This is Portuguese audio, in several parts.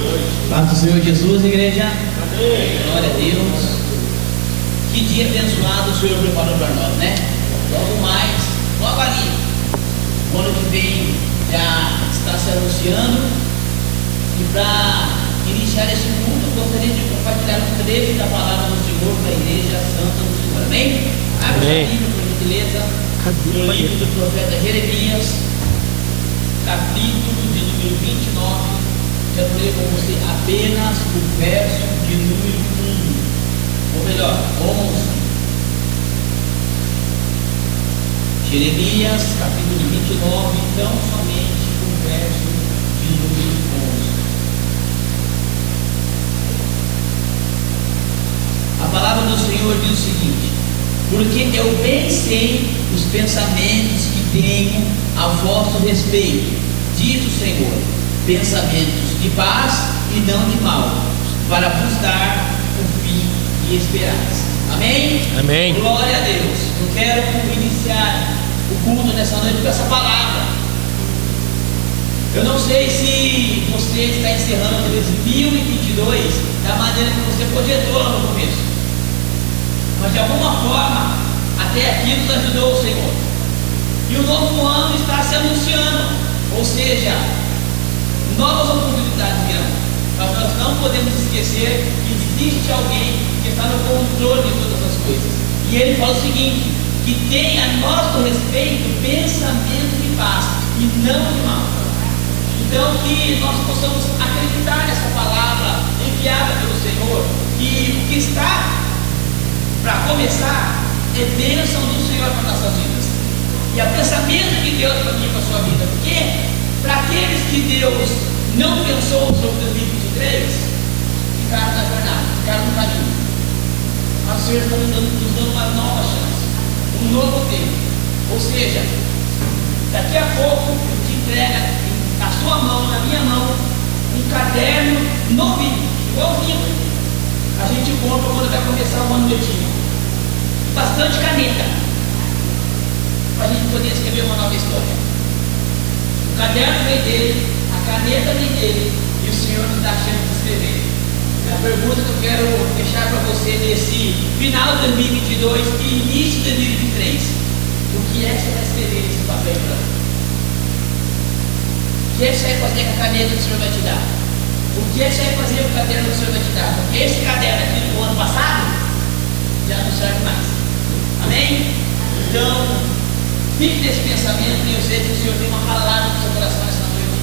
noite. Paz do Senhor Jesus, igreja. Amém. Glória a Deus. Que dia abençoado o Senhor preparou para nós, né? Logo mais, logo ali, o ano que vem já está se anunciando. E para iniciar esse culto, eu gostaria de compartilhar um trecho da palavra do Senhor para a Igreja Santa do Senhor. Amém? Abre a Bíblia, por gentileza, no livro do profeta Jeremias, capítulo de número 29. Quero ler com você apenas o verso de número 1, ou melhor, 11. Jeremias, capítulo 29, então somente o verso de número 11. A palavra do Senhor diz o seguinte: porque eu bem sei os pensamentos que tenho a vosso respeito, diz o Senhor, pensamentos de paz e não de mal, para vos dar o fim e esperança. Amém? Amém. Glória a Deus. Eu quero iniciar o culto nessa noite com essa palavra. Eu não sei se você está encerrando 2022 da maneira que você projetou lá no começo, mas de alguma forma até aqui nos ajudou o Senhor. E o novo ano está se anunciando, ou seja, novas oportunidades virão. Mas nós não podemos esquecer que existe alguém que está no controle de todas as coisas. E ele fala o seguinte: que tem a nosso respeito pensamento de paz e não de mal. Então que nós possamos acreditar nessa palavra enviada pelo Senhor, que o que está para começar é bênção do Senhor para nossas vidas. E é o pensamento de Deus para mim e para a sua vida. Porque para aqueles que Deus não pensou sobre 2023, ficaram na jornada, ficaram no caminho. Mas o Senhor está nos dando uma nova chance, um novo tempo. Ou seja, daqui a pouco eu te entrego na sua mão, na minha mão, um caderno novinho, igualzinho a gente compra quando vai começar o ano letivo. Bastante caneta, para a gente poder escrever uma nova história. O caderno vem dele, a caneta vem dele, e o Senhor nos dá a chance de escrever. A pergunta que eu quero deixar para você nesse final de 2022 e início de 2023: o que é que você vai escrever nesse papel branco? O que é que você vai fazer com a caneta que o Senhor vai te dar? O que é que você vai fazer com o caderno que o Senhor vai te dar? Porque esse caderno aqui do ano passado já não serve mais. Amém? Então, fique nesse pensamento, e eu sei que o Senhor tem uma palavra no seu coração essa noite.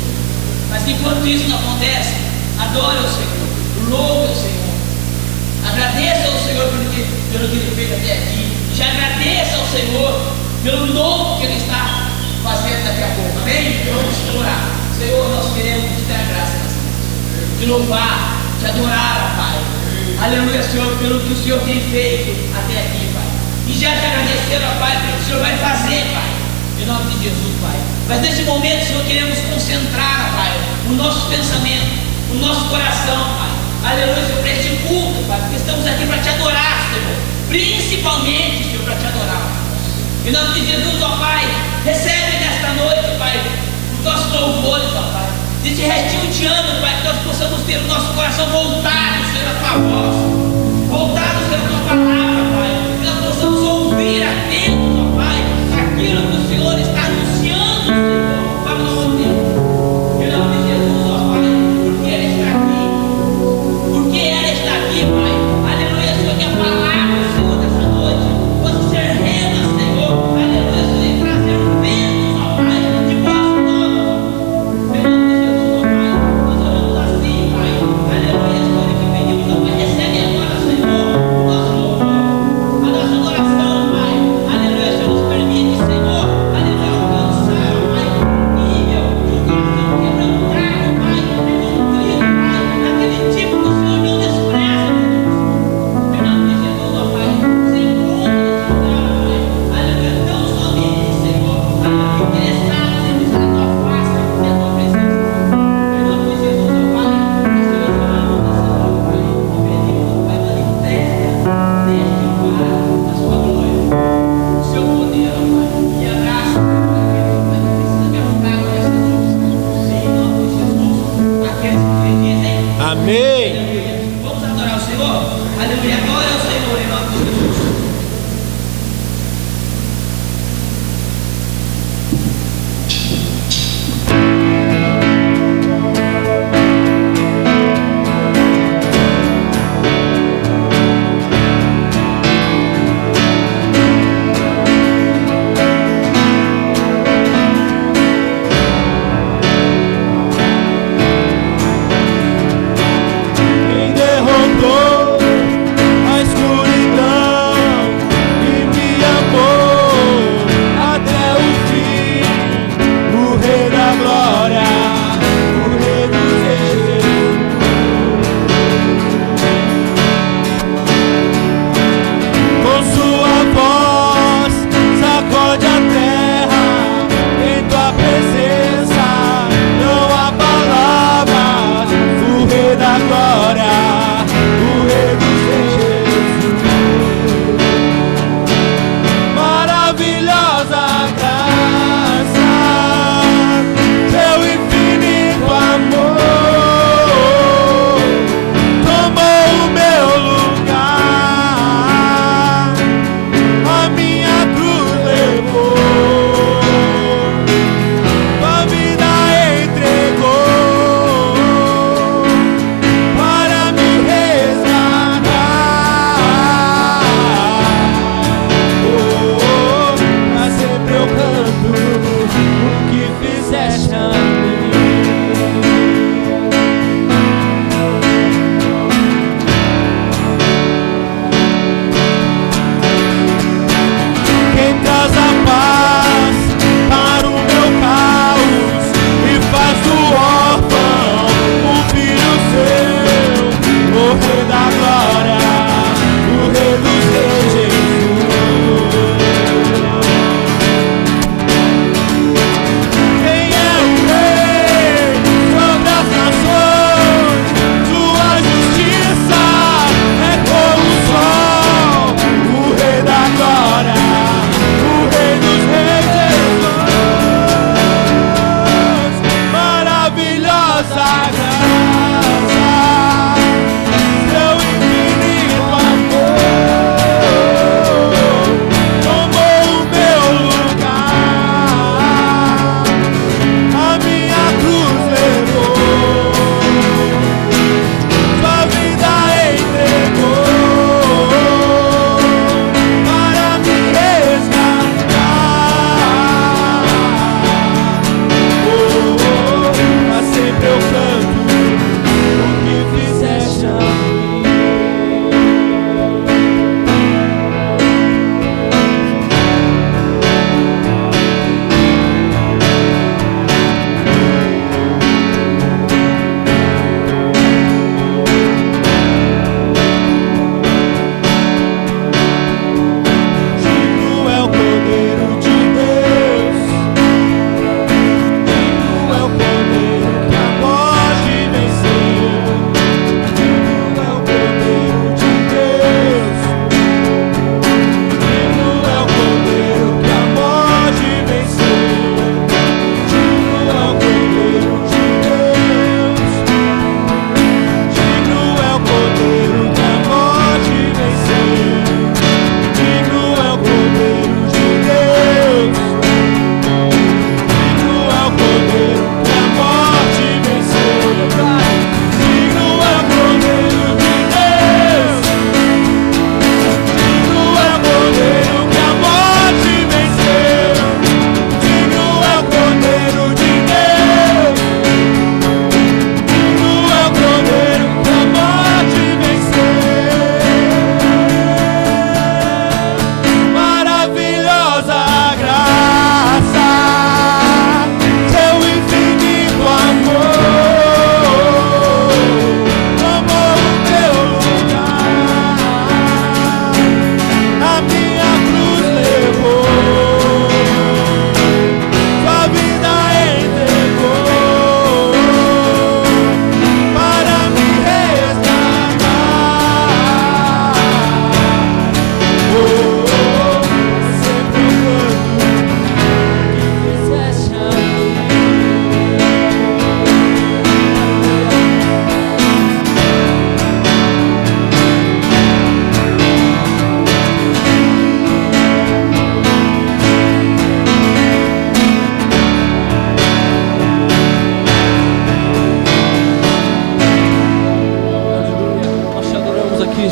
Mas enquanto isso não acontece, adore o Senhor, louve o Senhor, agradeça ao Senhor pelo que Ele fez até aqui. Já agradeça ao Senhor pelo novo que Ele está fazendo daqui a pouco. Amém? Vamos orar. Senhor, nós queremos te dar graça, te louvar, te adorar, Pai. Aleluia, Senhor, pelo que o Senhor tem feito até aqui, Pai. E já te agradeceram, Pai, pelo que o Senhor vai fazer, Pai, em nome de Jesus, Pai. Mas nesse momento, Senhor, queremos concentrar, Pai, o nosso pensamento, o nosso coração, Pai. Aleluia, Senhor, para este culto, Pai, porque estamos aqui para te adorar, Senhor. Principalmente, Senhor, para te adorar. Em nome de Jesus, ó Pai, recebe nesta noite, Pai, os nossos louvores, ó Pai. Desse restinho de ano, Pai, que nós possamos ter o nosso coração voltado, Senhor, a tua voz, voltado, Senhor, a tua palavra, Pai. Que nós possamos ouvir atentos, ó Pai, aquilo que o Senhor está anunciando, Senhor, para o nosso tempo. Em nome de Jesus, ó Pai, porque Ele está aqui. Porque Ele está aqui, Pai. Aleluia, Senhor, que a palavra, Senhor, dessa noite possa ser rema, Senhor. Aleluia, Senhor, e trazer ventos, ó Pai, de boas novas. Em nome de Jesus, ó Pai, nós oramos assim, Pai. Aleluia, Senhor, que pedimos, ó Pai, recebe agora, Senhor, o nosso louvor. Amém. Aleluia. Vamos adorar o Senhor? Aleluia. Glória ao Senhor em nome de Jesus.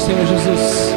Senhor Jesus.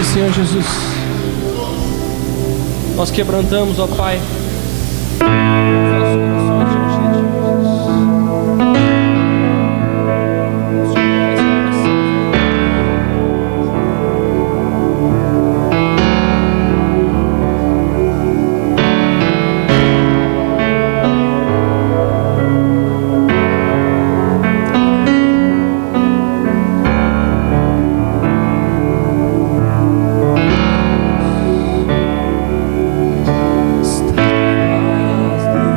Ti, Senhor Jesus. Nós quebrantamos, ó Pai, os nossos corações diante de Ti, Jesus. Estavas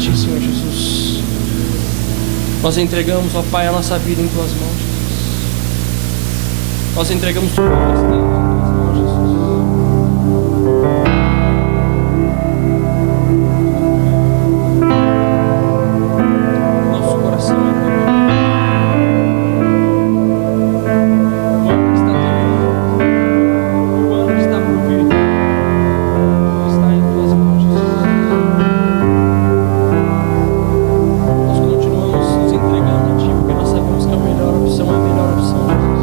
Ti, Senhor Jesus. Nós entregamos, ó Pai, a nossa vida em Tuas mãos, Jesus. Nós entregamos tudo que nós temos em Tuas mãos, Jesus. Nosso coração é teu. O ano que está terminando, o ano que está por vir, está em Tuas mãos, Jesus. Nós continuamos nos entregando a Ti, porque nós sabemos que a melhor opção é a melhor opção, Jesus.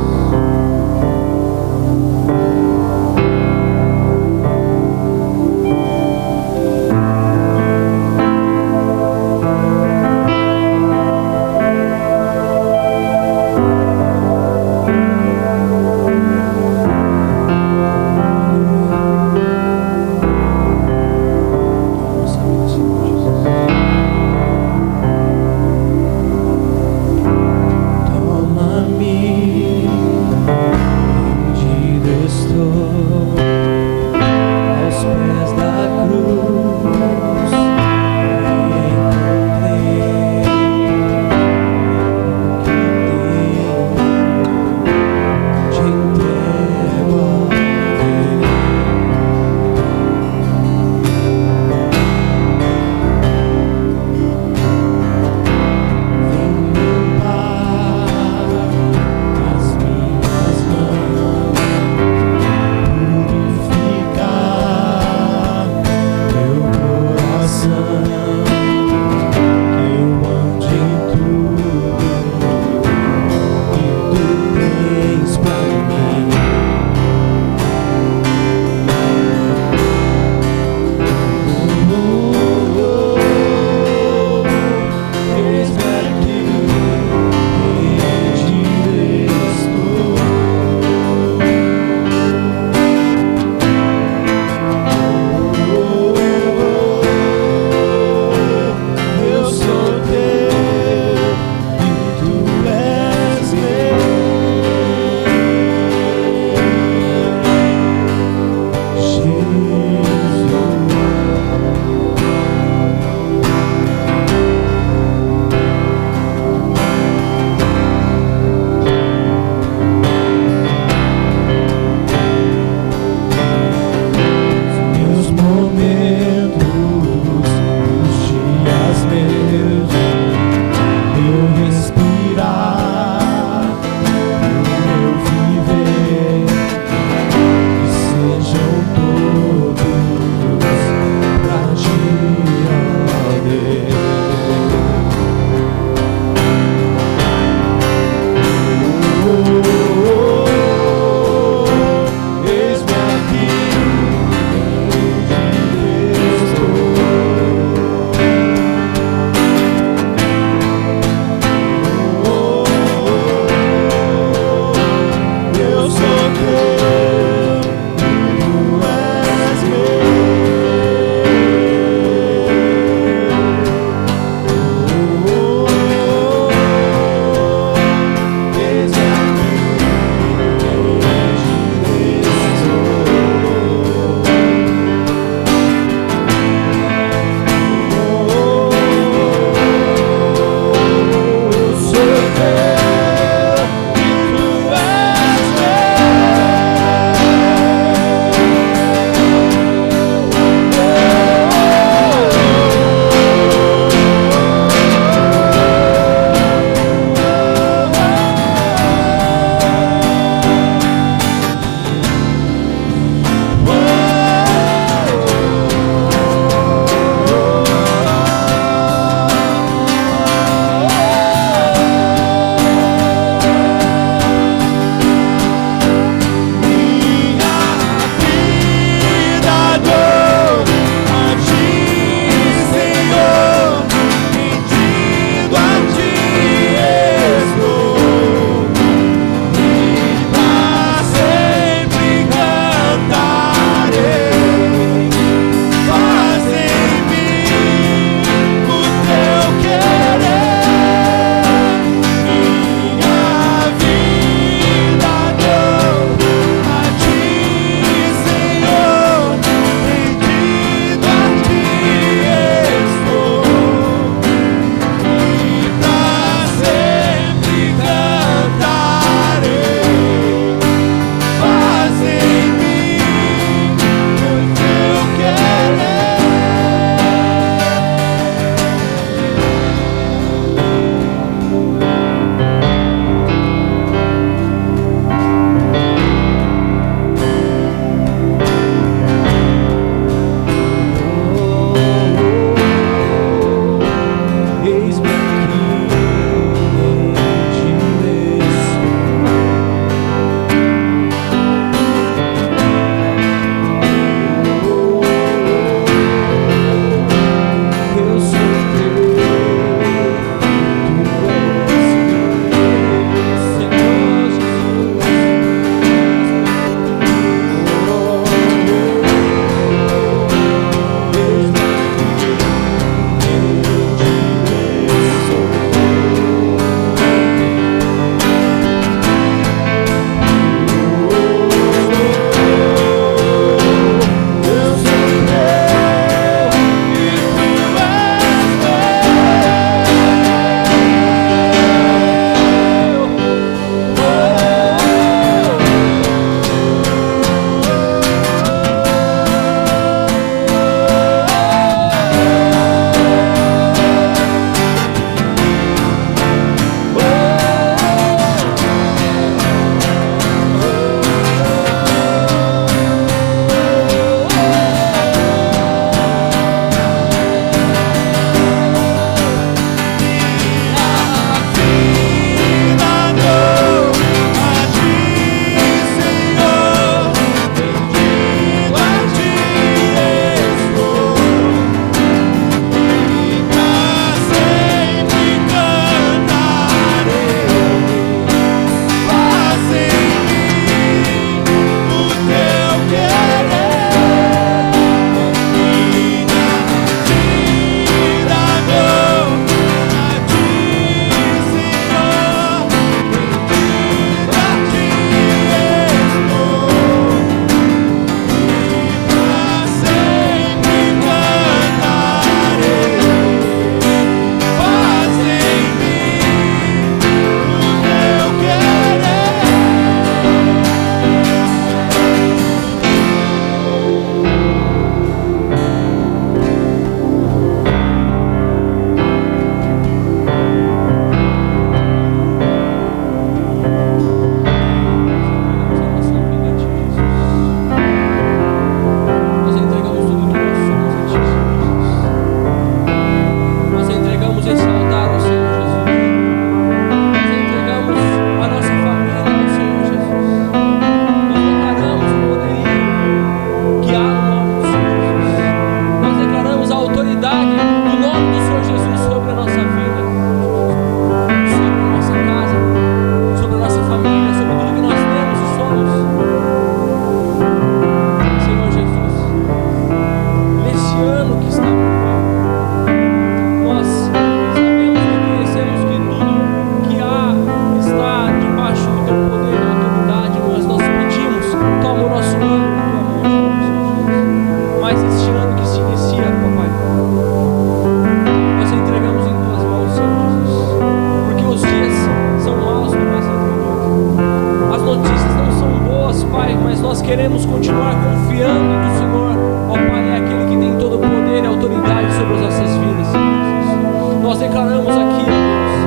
nós queremos continuar confiando que o Senhor, ó Pai, é aquele que tem todo o poder e autoridade sobre as nossas vidas, Senhor Jesus. Nós declaramos aqui, ó Deus,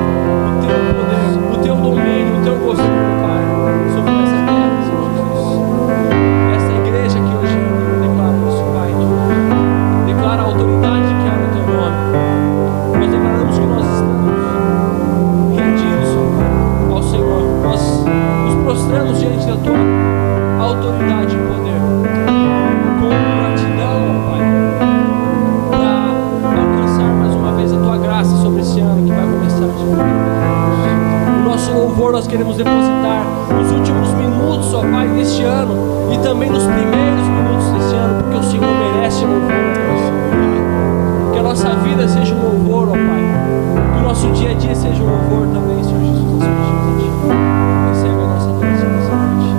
o Teu poder, o Teu domínio, o Teu governo, Pai, sobre essa terra, Senhor Jesus. Essa igreja aqui hoje declara isso, Pai. Declara a autoridade que há no Teu nome. Nós declaramos que nós estamos rendidos ao Senhor. Nós nos prostramos diante da Tua autoridade e poder, com gratidão, ó Pai, para alcançar mais uma vez a Tua graça sobre esse ano que vai começar. O nosso louvor nós queremos depositar nos últimos minutos, ó Pai, deste ano, e também nos primeiros minutos deste ano, porque o Senhor merece louvor. Que a nossa vida seja um louvor, ó Pai, que o nosso dia a dia seja um louvor também, Senhor Jesus. Nós pedimos a Ti. Recebe a nossa adoração nessa noite.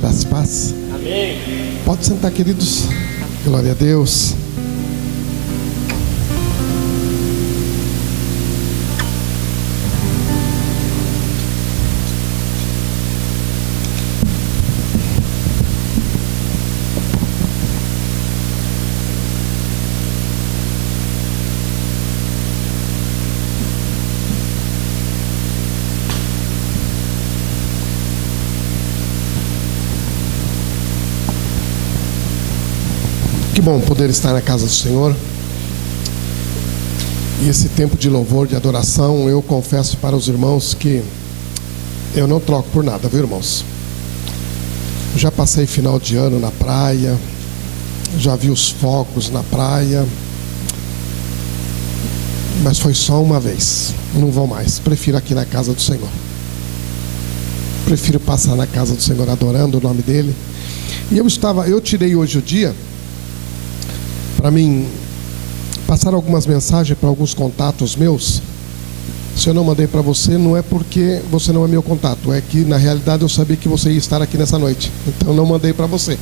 Graça e paz. Amém. Pode sentar, queridos. Glória a Deus. Que bom poder estar na casa do Senhor. E esse tempo de louvor, de adoração, eu confesso para os irmãos que eu não troco por nada, viu, irmãos? Já passei final de ano na praia, já vi os fogos na praia, mas foi só uma vez, não vou mais, prefiro aqui na casa do Senhor. Prefiro passar na casa do Senhor adorando o nome dele. E eu tirei hoje o dia para mim passar algumas mensagens para alguns contatos meus. Se eu não mandei para você, não é porque você não é meu contato, é que na realidade eu sabia que você ia estar aqui nessa noite, então não mandei para você.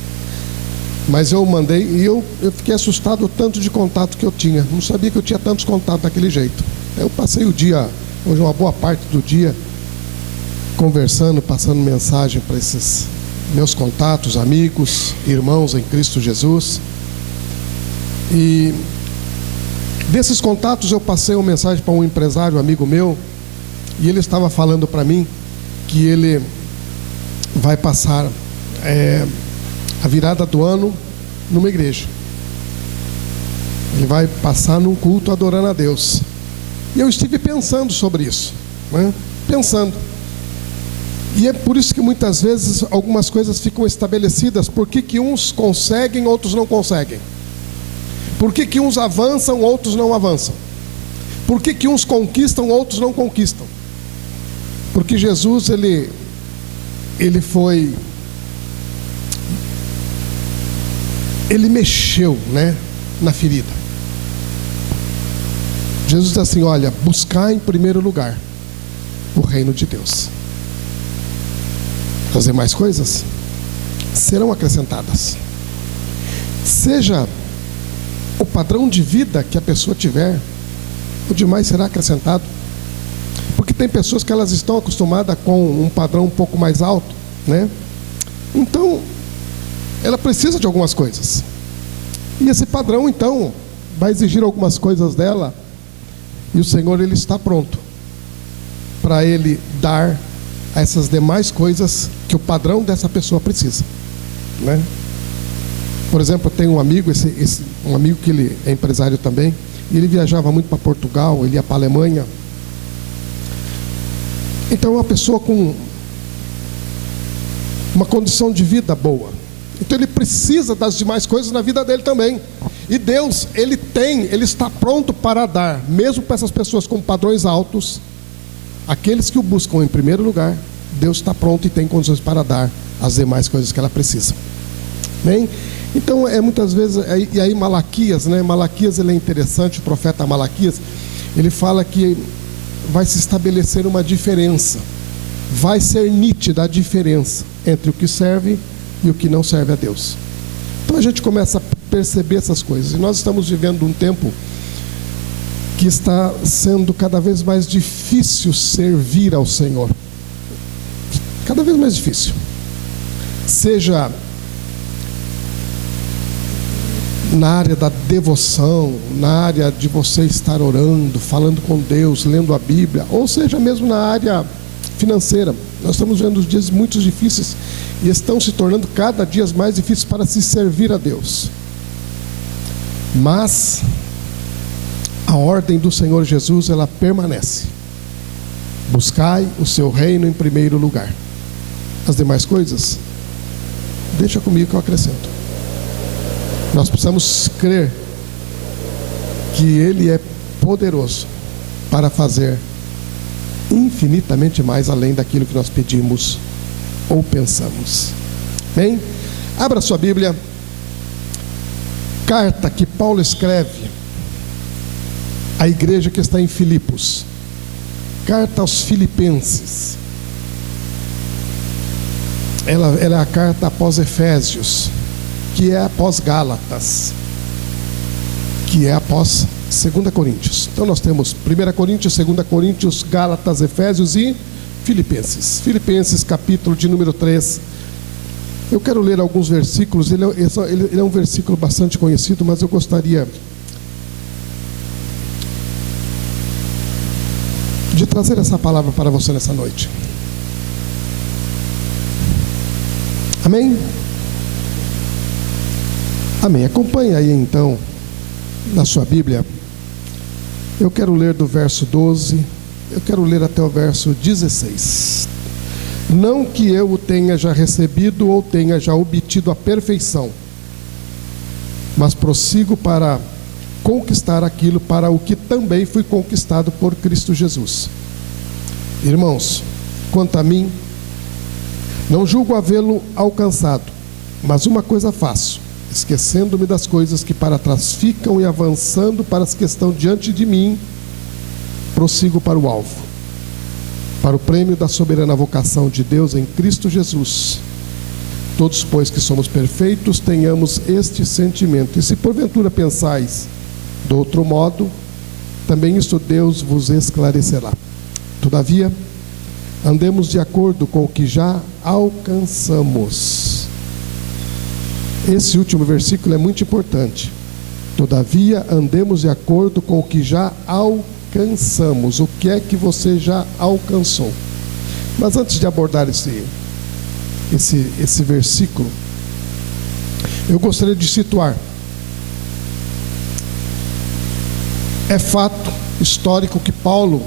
Mas eu mandei e eu fiquei assustado o tanto de contato que eu tinha. Não sabia que eu tinha tantos contatos daquele jeito. Eu passei o dia, hoje uma boa parte do dia, conversando, passando mensagem para esses meus contatos, amigos, irmãos em Cristo Jesus. E desses contatos eu passei uma mensagem para um empresário, amigo meu, e ele estava falando para mim que ele vai passar a virada do ano numa igreja. Ele vai passar num culto adorando a Deus. E eu estive pensando sobre isso, né? Pensando. E é por isso que muitas vezes algumas coisas ficam estabelecidas. Por que uns conseguem, outros não conseguem? Por que uns avançam, outros não avançam? Por que uns conquistam, outros não conquistam? Porque Jesus, ele mexeu, né, na ferida. Jesus diz assim: olha, buscar em primeiro lugar o reino de Deus. Fazer mais coisas serão acrescentadas. Seja o padrão de vida que a pessoa tiver, o demais será acrescentado. Porque tem pessoas que elas estão acostumadas com um padrão um pouco mais alto, né? Então ela precisa de algumas coisas, e esse padrão então vai exigir algumas coisas dela, e o Senhor, ele está pronto para ele dar essas demais coisas que o padrão dessa pessoa precisa, né? Por exemplo, eu tenho um amigo, um amigo que ele é empresário também, e ele viajava muito para Portugal, ele ia para a Alemanha. Então é uma pessoa com uma condição de vida boa. Então ele precisa das demais coisas na vida dele também. E Deus, ele está pronto para dar, mesmo para essas pessoas com padrões altos, aqueles que o buscam em primeiro lugar, Deus está pronto e tem condições para dar as demais coisas que ela precisa. Bem? Então muitas vezes, e aí Malaquias, né? Malaquias, ele é interessante, o profeta Malaquias, ele fala que vai se estabelecer uma diferença, vai ser nítida a diferença entre o que serve e o que não serve a Deus. Então a gente começa a perceber essas coisas, e nós estamos vivendo um tempo que está sendo cada vez mais difícil servir ao Senhor, cada vez mais difícil, seja na área da devoção, na área de você estar orando, falando com Deus, lendo a Bíblia, ou seja mesmo na área financeira. Nós estamos vendo dias muito difíceis e estão se tornando cada dia mais difíceis para se servir a Deus. Mas a ordem do Senhor Jesus, ela permanece: buscai o seu reino em primeiro lugar. As demais coisas, deixa comigo que eu acrescento. Nós precisamos crer que Ele é poderoso para fazer infinitamente mais além daquilo que nós pedimos ou pensamos. Bem, abra sua Bíblia, carta que Paulo escreve à igreja que está em Filipos, carta aos Filipenses. Ela é a carta após Efésios, que é após Gálatas, que é após 2 Coríntios. Então nós temos 1 Coríntios, 2 Coríntios, Gálatas, Efésios e Filipenses. Filipenses, capítulo de número 3. Eu quero ler alguns versículos. Ele é um versículo bastante conhecido, mas eu gostaria de trazer essa palavra para você nessa noite. Amém? Amém. Acompanhe aí então na sua Bíblia. Eu quero ler do verso 12, eu quero ler até o verso 16. Não que eu o tenha já recebido ou tenha já obtido a perfeição, mas prossigo para conquistar aquilo para o que também fui conquistado por Cristo Jesus. Irmãos, quanto a mim, Não julgo havê-lo alcançado, mas uma coisa faço, esquecendo-me das coisas que para trás ficam e avançando para as que estão diante de mim, prossigo para o alvo, para o prêmio da soberana vocação de Deus em Cristo Jesus. Todos, pois, que somos perfeitos, tenhamos este sentimento. E se porventura pensais de outro modo, também isto Deus vos esclarecerá. Todavia, andemos de acordo com o que já alcançamos. Esse último versículo é muito importante. Todavia, andemos de acordo com o que já alcançamos. O que é que você já alcançou? Mas antes de abordar esse versículo, eu gostaria de situar. É fato histórico que Paulo,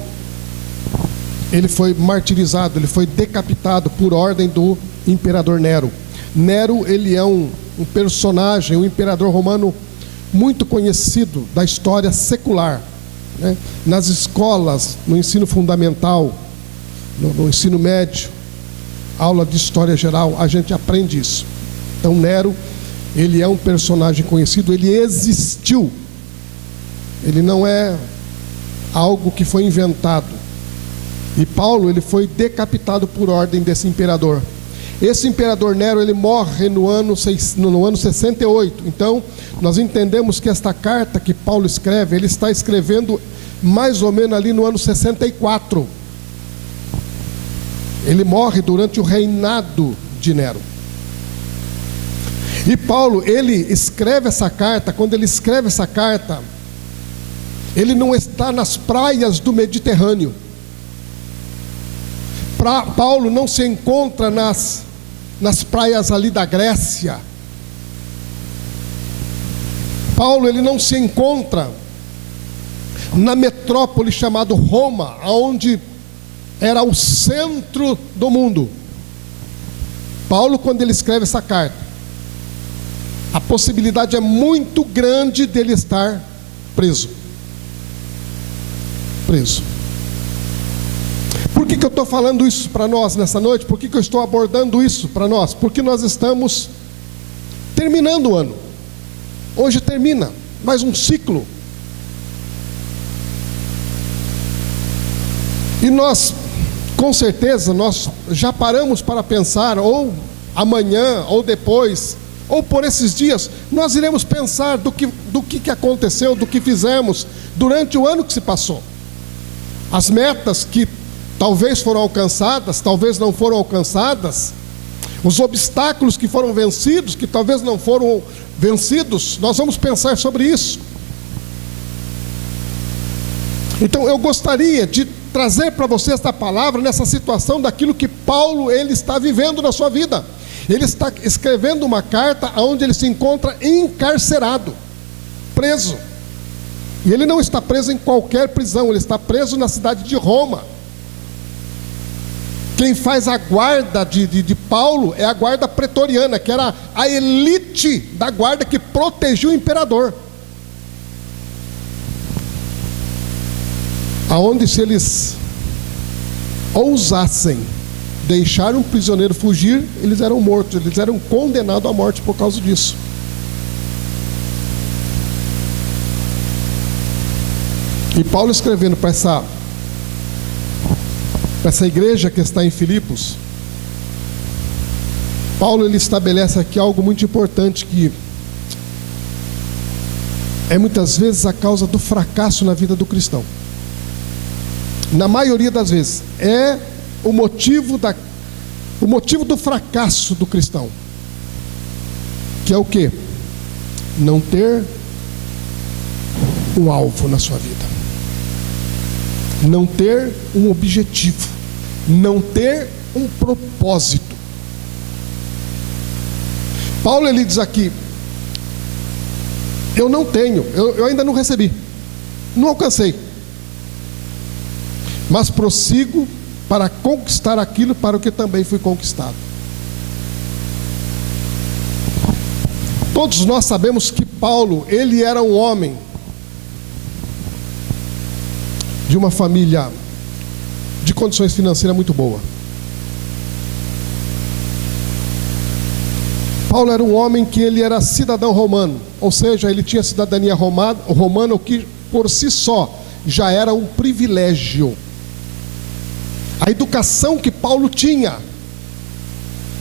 ele foi martirizado, ele foi decapitado por ordem do imperador Nero. Nero, ele é um personagem, um imperador romano muito conhecido da história secular, né? Nas escolas, no ensino fundamental, no ensino médio, aula de história geral, a gente aprende isso. Então Nero, ele é um personagem conhecido, ele existiu. Ele não é algo que foi inventado. E Paulo, ele foi decapitado por ordem desse imperador. Esse imperador Nero, ele morre no ano 68. Então, nós entendemos que esta carta que Paulo escreve, ele está escrevendo mais ou menos ali no ano 64. Ele morre durante o reinado de Nero. E Paulo, ele escreve essa carta. Quando ele escreve essa carta, ele não está nas praias do Mediterrâneo. Paulo não se encontra nas praias ali da Grécia. Paulo, ele não se encontra na metrópole chamada Roma, onde era o centro do mundo. Paulo, quando ele escreve essa carta, a possibilidade é muito grande dele estar preso. Por que eu estou falando isso para nós nessa noite? Por que eu estou abordando isso para nós? Porque nós estamos terminando o ano. Hoje termina mais um ciclo. E nós, com certeza, nós já paramos para pensar, ou amanhã, ou depois, ou por esses dias, nós iremos pensar do que aconteceu, do que fizemos durante o ano que se passou. As metas que talvez foram alcançadas, talvez não foram alcançadas, os obstáculos que foram vencidos, que talvez não foram vencidos, nós vamos pensar sobre isso. Então eu gostaria de trazer para você esta palavra nessa situação daquilo que Paulo, ele está vivendo na sua vida. Ele está escrevendo uma carta onde ele se encontra encarcerado, preso. E ele não está preso em qualquer prisão, ele está preso na cidade de Roma. Quem faz a guarda de Paulo é a guarda pretoriana, que era a elite da guarda que protegia o imperador. Aonde, se eles ousassem deixar um prisioneiro fugir, eles eram mortos, eles eram condenados à morte por causa disso. E Paulo, escrevendo para essa igreja que está em Filipos, Paulo, ele estabelece aqui algo muito importante, que é muitas vezes a causa do fracasso na vida do cristão. Na maioria das vezes é o motivo do fracasso do cristão, que é o quê? Não ter um alvo na sua vida, não ter um objetivo, não ter um propósito. Paulo, ele diz aqui: eu não tenho, eu ainda não recebi, não alcancei, mas prossigo para conquistar aquilo para o que também fui conquistado. Todos nós sabemos que Paulo, ele era um homem de uma família de condições financeiras muito boa. Paulo era um homem que ele era cidadão romano, ou seja, ele tinha cidadania romana, o que por si só já era um privilégio. A educação que Paulo tinha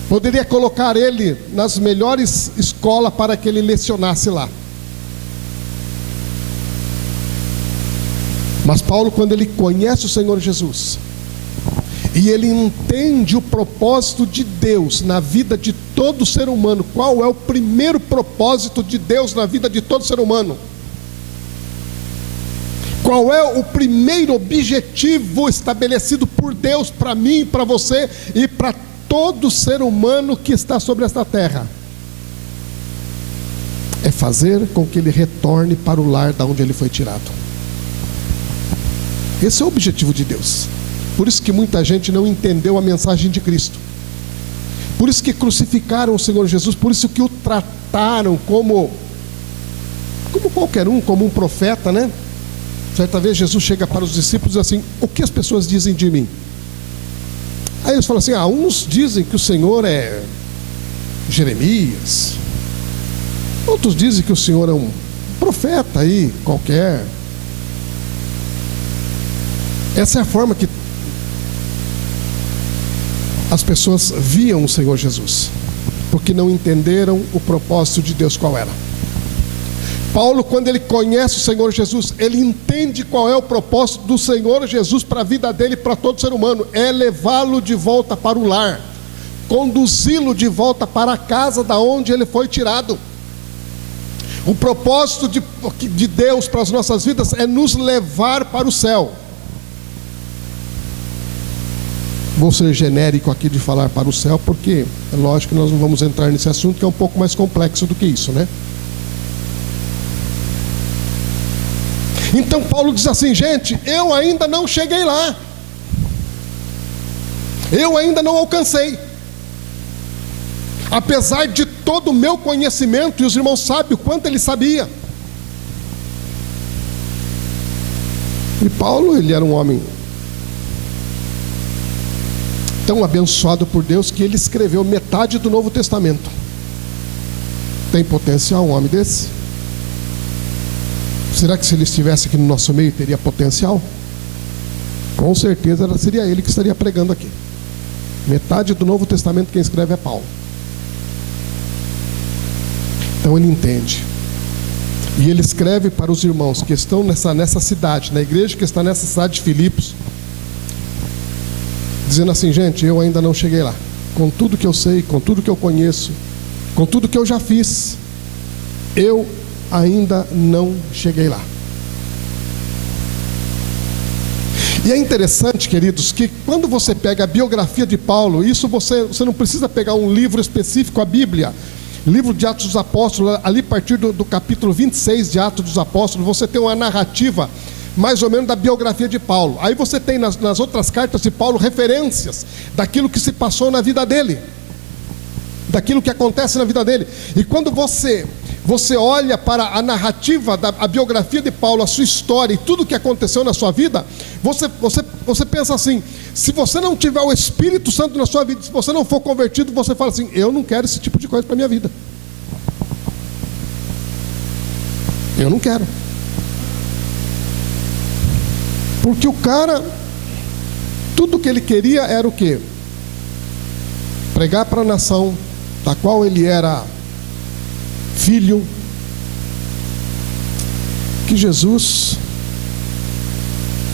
poderia colocar ele nas melhores escolas para que ele lecionasse lá. Mas Paulo, quando ele conhece o Senhor Jesus, e ele entende o propósito de Deus na vida de todo ser humano, qual é o primeiro propósito de Deus na vida de todo ser humano? Qual é o primeiro objetivo estabelecido por Deus para mim, para você e para todo ser humano que está sobre esta terra? É fazer com que ele retorne para o lar da onde ele foi tirado. Esse é o objetivo de Deus. Por isso que muita gente não entendeu a mensagem de Cristo. Por isso que crucificaram o Senhor Jesus. Por isso que o trataram como qualquer um, como um profeta, né? Certa vez Jesus chega para os discípulos e diz assim: o que as pessoas dizem de mim? Aí eles falam assim: uns dizem que o Senhor é Jeremias, outros dizem que o Senhor é um profeta aí qualquer. Essa é a forma que as pessoas viam o Senhor Jesus, porque não entenderam o propósito de Deus qual era. Paulo, quando ele conhece o Senhor Jesus, ele entende qual é o propósito do Senhor Jesus para a vida dele e para todo ser humano: é levá-lo de volta para o lar, conduzi-lo de volta para a casa da onde ele foi tirado. O propósito de Deus para as nossas vidas é nos levar para o céu. Vou ser genérico aqui de falar para o céu, porque é lógico que nós não vamos entrar nesse assunto, que é um pouco mais complexo do que isso, né? Então Paulo diz assim: gente, eu ainda não cheguei lá, eu ainda não alcancei, apesar de todo o meu conhecimento, e os irmãos sabem o quanto ele sabia. E Paulo, ele era um homem tão abençoado por Deus que ele escreveu metade do Novo Testamento. Tem potencial um homem desse? Será que se ele estivesse aqui no nosso meio teria potencial? Com certeza seria ele que estaria pregando aqui. Metade do Novo Testamento quem escreve é Paulo. Então ele entende. E ele escreve para os irmãos que estão nessa cidade, na igreja que está nessa cidade de Filipos, dizendo assim: gente, eu ainda não cheguei lá. Com tudo que eu sei, com tudo que eu conheço, com tudo que eu já fiz, eu ainda não cheguei lá. E é interessante, queridos, que quando você pega a biografia de Paulo, isso você não precisa pegar um livro específico, a Bíblia, livro de Atos dos Apóstolos, ali a partir do capítulo 26 de Atos dos Apóstolos, você tem uma narrativa mais ou menos da biografia de Paulo. Aí você tem nas outras cartas de Paulo referências daquilo que se passou na vida dele, daquilo que acontece na vida dele. E quando você olha para a narrativa, a biografia de Paulo, a sua história e tudo o que aconteceu na sua vida, você pensa assim: se você não tiver o Espírito Santo na sua vida, se você não for convertido, você fala assim: eu não quero esse tipo de coisa para a minha vida. Eu não quero. Porque o cara, tudo que ele queria era o quê? Pregar para a nação da qual ele era filho, que Jesus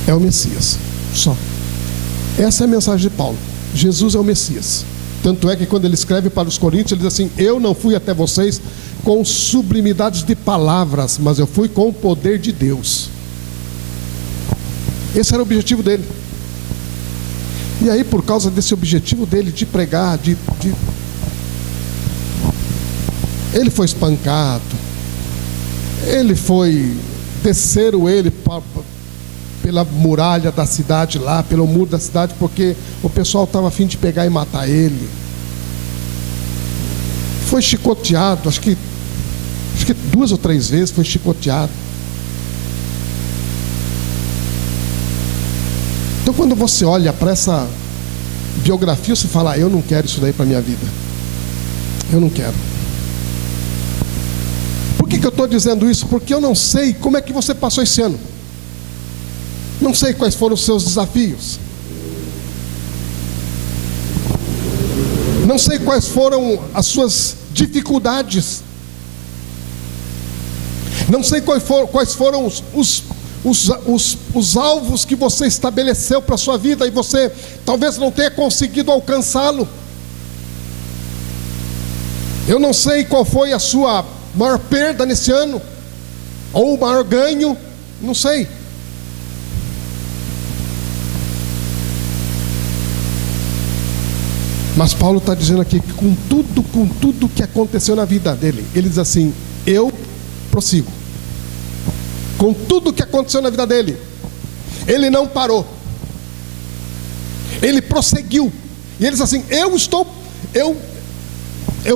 é o Messias, só. Essa é a mensagem de Paulo: Jesus é o Messias. Tanto é que quando ele escreve para os Coríntios, ele diz assim: eu não fui até vocês com sublimidades de palavras, mas eu fui com o poder de Deus. Esse era o objetivo dele. E aí, por causa desse objetivo dele de pregar, ele foi espancado, desceram ele pela muralha da cidade lá, pelo muro da cidade, porque o pessoal estava a fim de pegar e matar ele. Foi chicoteado, acho que 2 ou 3 vezes foi chicoteado. Então, quando você olha para essa biografia, você fala: eu não quero isso daí para a minha vida. Eu não quero. que eu estou dizendo isso? Porque eu não sei como é que você passou esse ano. Não sei quais foram os seus desafios. Não sei quais foram as suas dificuldades. Não sei quais foram os alvos que você estabeleceu para a sua vida e você talvez não tenha conseguido alcançá-lo. Eu não sei qual foi a sua maior perda nesse ano, ou o maior ganho, não sei. Mas Paulo está dizendo aqui que com tudo que aconteceu na vida dele, ele diz assim: eu prossigo. Com tudo que aconteceu na vida dele, ele não parou, ele prosseguiu. E ele diz assim: eu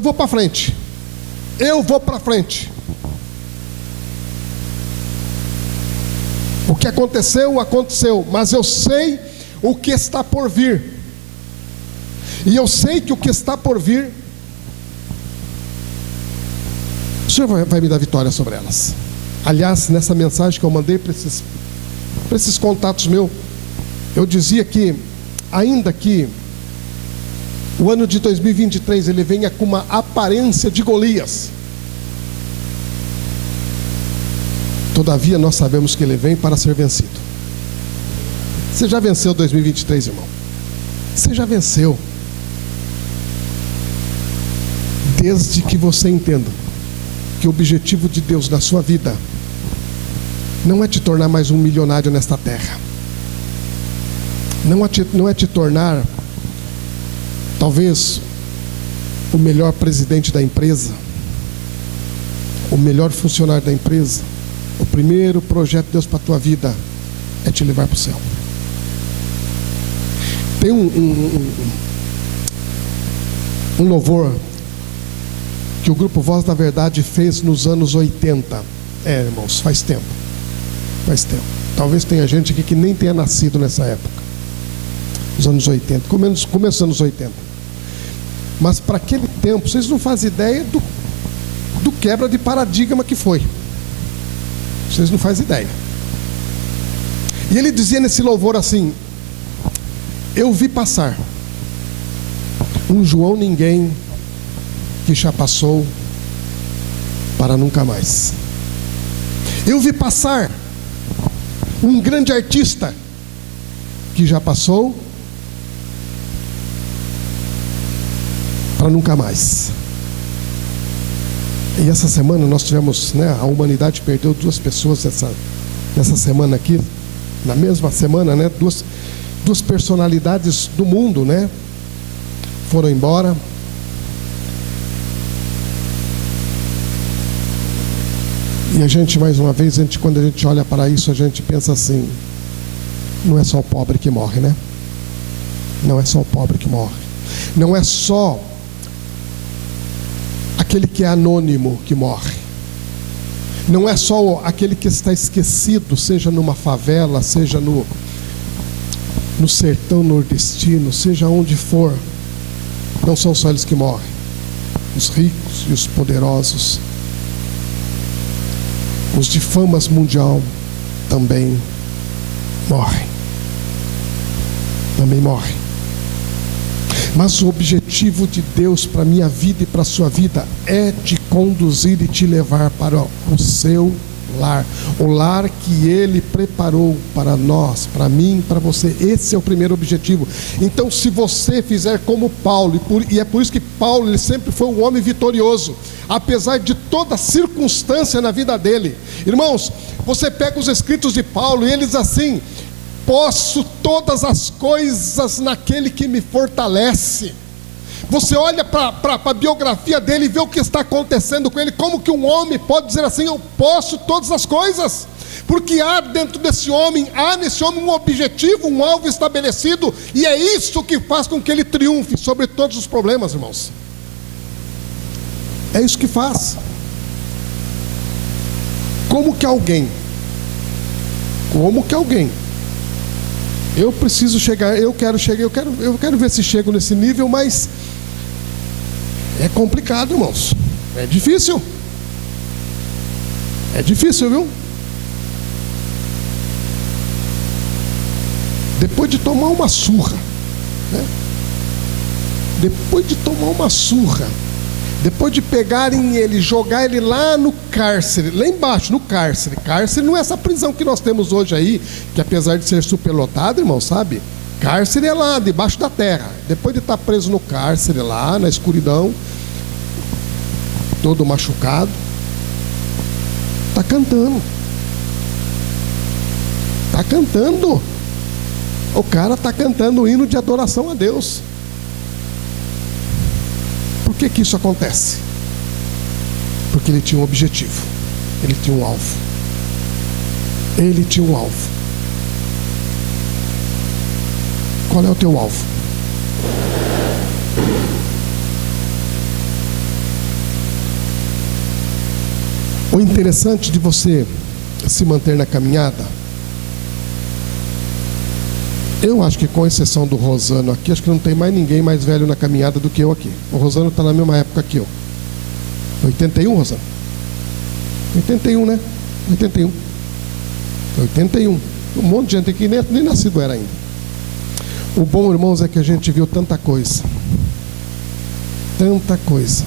vou para frente. Eu vou para frente. O que aconteceu, aconteceu, mas eu sei o que está por vir. E eu sei que o que está por vir, o Senhor vai me dar vitória sobre elas. Aliás, nessa mensagem que eu mandei para esses contatos meus, eu dizia que, ainda que o ano de 2023 ele venha com uma aparência de Golias, todavia nós sabemos que ele vem para ser vencido. Você já venceu 2023, irmão? Você já venceu. Desde que você entenda que o objetivo de Deus na sua vida não é te tornar mais um milionário nesta terra, não é te tornar talvez o melhor presidente da empresa, o melhor funcionário da empresa. O primeiro projeto de Deus para a tua vida é te levar para o céu. Tem um louvor que o grupo Voz da Verdade fez nos anos 80. Irmãos, faz tempo. Talvez tenha gente aqui que nem tenha nascido nessa época, nos anos 80, começo dos anos 80. Mas para aquele tempo, vocês não fazem ideia do quebra de paradigma que foi. Vocês não fazem ideia. E ele dizia nesse louvor assim: eu vi passar um João ninguém que já passou para nunca mais. Eu vi passar um grande artista que já passou para nunca mais. E essa semana nós tivemos, a humanidade perdeu 2 pessoas nessa semana aqui, na mesma semana, duas personalidades do mundo, foram embora. E a gente, mais uma vez, quando a gente olha para isso, a gente pensa assim: não é só o pobre que morre, Não é só o pobre que morre. Não é só aquele que é anônimo que morre. Não é só aquele que está esquecido, seja numa favela, seja no sertão nordestino, seja onde for. Não são só eles que morrem. Os ricos e os poderosos, os de fama mundial também morrem. Mas o objetivo de Deus para a minha vida e para a sua vida é te conduzir e te levar para o seu lar, o lar que Ele preparou para nós, para mim, para você. Esse é o primeiro objetivo. Então, se você fizer como Paulo, e é por isso que Paulo, ele sempre foi um homem vitorioso, apesar de toda circunstância na vida dele. Irmãos, você pega os escritos de Paulo e ele diz assim: posso todas as coisas naquele que me fortalece. Você olha para a biografia dele e vê o que está acontecendo com ele. Como que um homem pode dizer assim: eu posso todas as coisas? Porque há nesse homem um objetivo, um alvo estabelecido, e é isso que faz com que ele triunfe sobre todos os problemas, irmãos. É isso que faz. Como que alguém, eu preciso chegar, eu quero ver se chego nesse nível, mas é complicado, irmãos. É difícil. É difícil, viu? Depois de tomar uma surra, né? Depois de tomar uma surra, depois de pegarem ele, jogar ele lá no cárcere, lá embaixo, no cárcere. Cárcere não é essa prisão que nós temos hoje aí, que apesar de ser superlotado, irmão, sabe? Cárcere é lá, debaixo da terra. Depois de estar preso no cárcere, lá na escuridão, todo machucado, está cantando. Está cantando. O cara está cantando um hino de adoração a Deus. Por que isso acontece? Porque ele tinha um objetivo. Ele tinha um alvo. Ele tinha um alvo. Qual é o teu alvo? O interessante de você se manter na caminhada, eu acho que com exceção do Rosano aqui, acho que não tem mais ninguém mais velho na caminhada do que eu aqui. O Rosano está na mesma época que eu. 81, Rosano? 81, né? 81. 81. Um monte de gente aqui nem nascido era ainda. O bom, irmãos, é que a gente viu tanta coisa. Tanta coisa.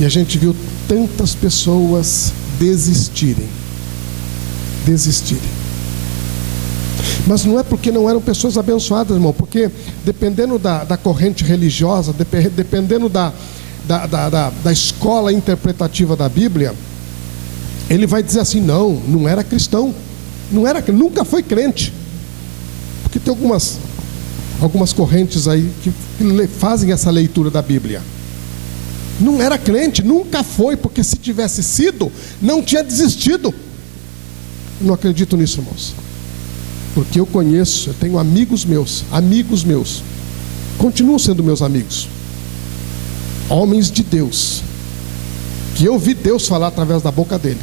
E a gente viu tantas pessoas desistirem. Mas não é porque não eram pessoas abençoadas, irmão, porque dependendo da corrente religiosa, dependendo da escola interpretativa da Bíblia, ele vai dizer assim: não era cristão, nunca foi crente. Porque tem algumas correntes aí que fazem essa leitura da Bíblia. Não era crente, nunca foi, porque se tivesse sido, não tinha desistido. Não acredito nisso, irmãos. Porque eu tenho amigos meus, continuam sendo meus amigos, homens de Deus, que eu vi Deus falar através da boca dele,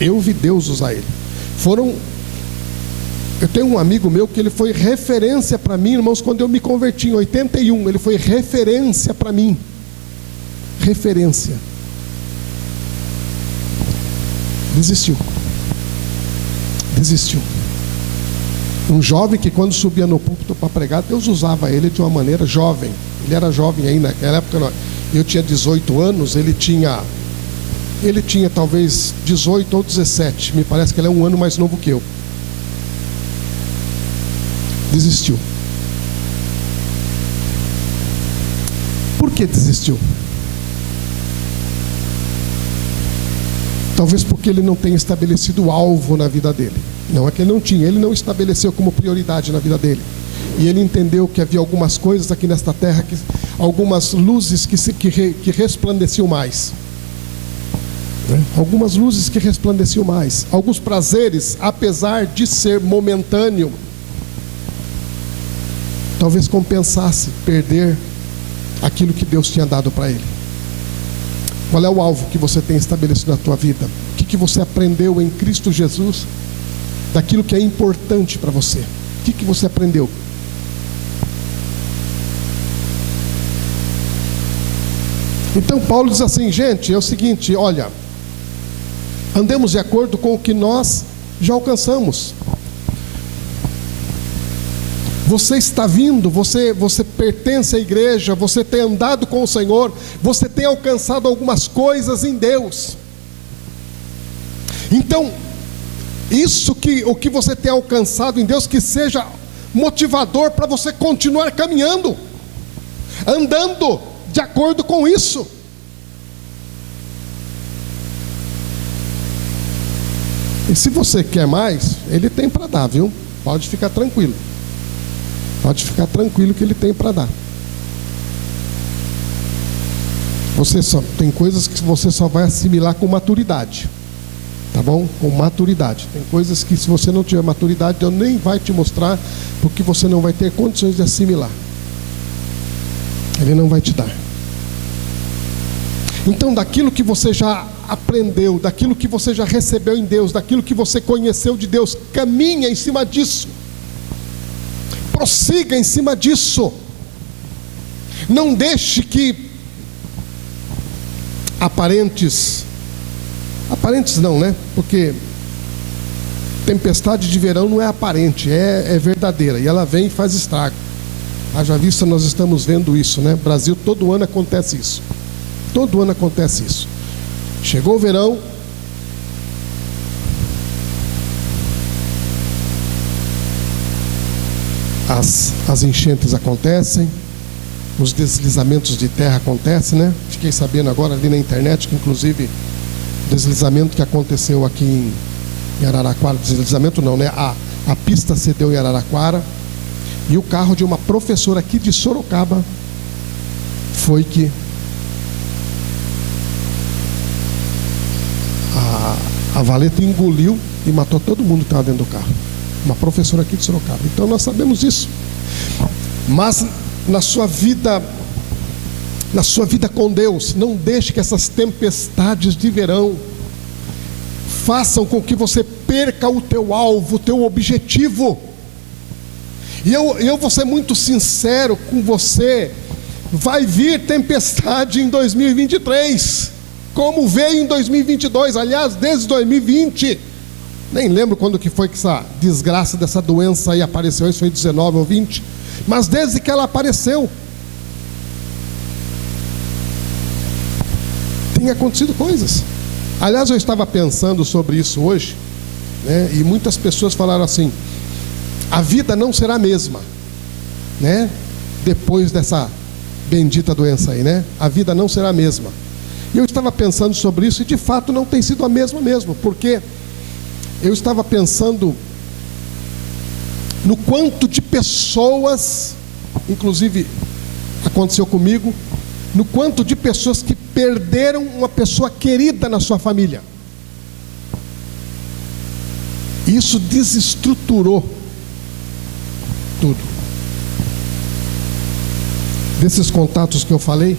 eu vi Deus usar ele. Eu tenho um amigo meu que ele foi referência para mim, irmãos, quando eu me converti em 81, ele foi referência para mim, desistiu. Um jovem que quando subia no púlpito para pregar, Deus usava ele de uma maneira jovem. Ele era jovem aí naquela época. Eu tinha 18 anos, ele tinha talvez 18 ou 17. Me parece que ele é um ano mais novo que eu. Desistiu. Por que desistiu? Talvez porque ele não tenha estabelecido alvo na vida dele. Não é que ele não tinha, ele não estabeleceu como prioridade na vida dele. E ele entendeu que havia algumas coisas aqui nesta terra, algumas luzes que resplandeciam mais. Algumas luzes que resplandeciam mais. Alguns prazeres, apesar de ser momentâneo, talvez compensasse perder aquilo que Deus tinha dado para ele. Qual é o alvo que você tem estabelecido na tua vida? O que você aprendeu em Cristo Jesus? Daquilo que é importante para você. O que você aprendeu? Então Paulo diz assim: gente, é o seguinte, olha, andemos de acordo com o que nós já alcançamos. Você está vindo, você pertence à igreja, você tem andado com o Senhor, você tem alcançado algumas coisas em Deus. Então, o que você tem alcançado em Deus, que seja motivador para você continuar caminhando, andando de acordo com isso. E se você quer mais, Ele tem para dar, viu? Pode ficar tranquilo. Pode ficar tranquilo que Ele tem para dar. Tem coisas que você só vai assimilar com maturidade. Tá bom? Com maturidade. Tem coisas que se você não tiver maturidade, Deus nem vai te mostrar, porque você não vai ter condições de assimilar. Ele não vai te dar. Então, daquilo que você já aprendeu, daquilo que você já recebeu em Deus, daquilo que você conheceu de Deus, caminha em cima disso. Prossiga em cima disso. Não deixe que aparentes Aparentes não, né? Porque tempestade de verão não é aparente, é verdadeira. E ela vem e faz estrago. Haja vista, nós estamos vendo isso, né? Brasil, todo ano acontece isso. Todo ano acontece isso. Chegou o verão, as enchentes acontecem, os deslizamentos de terra acontecem, né? Fiquei sabendo agora ali na internet que, inclusive, o deslizamento que aconteceu aqui em Araraquara, deslizamento não, né? A pista cedeu em Araraquara e o carro de uma professora aqui de Sorocaba foi que a valeta engoliu e matou todo mundo que estava dentro do carro. Uma professora aqui de Sorocaba. Então nós sabemos isso. Mas na sua vida com Deus, não deixe que essas tempestades de verão façam com que você perca o teu alvo, o teu objetivo. E eu vou ser muito sincero com você, vai vir tempestade em 2023, como veio em 2022, aliás, desde 2020, nem lembro quando que foi que essa desgraça dessa doença aí apareceu, isso foi 19 ou 20, mas desde que ela apareceu, tem acontecido coisas. Aliás, eu estava pensando sobre isso hoje, né? E muitas pessoas falaram assim: a vida não será a mesma, né? Depois dessa bendita doença aí, né? A vida não será a mesma. E eu estava pensando sobre isso e de fato não tem sido a mesma mesmo, porque eu estava pensando no quanto de pessoas, inclusive aconteceu comigo, no quanto de pessoas que perderam uma pessoa querida na sua família. Isso desestruturou tudo. Desses contatos que eu falei,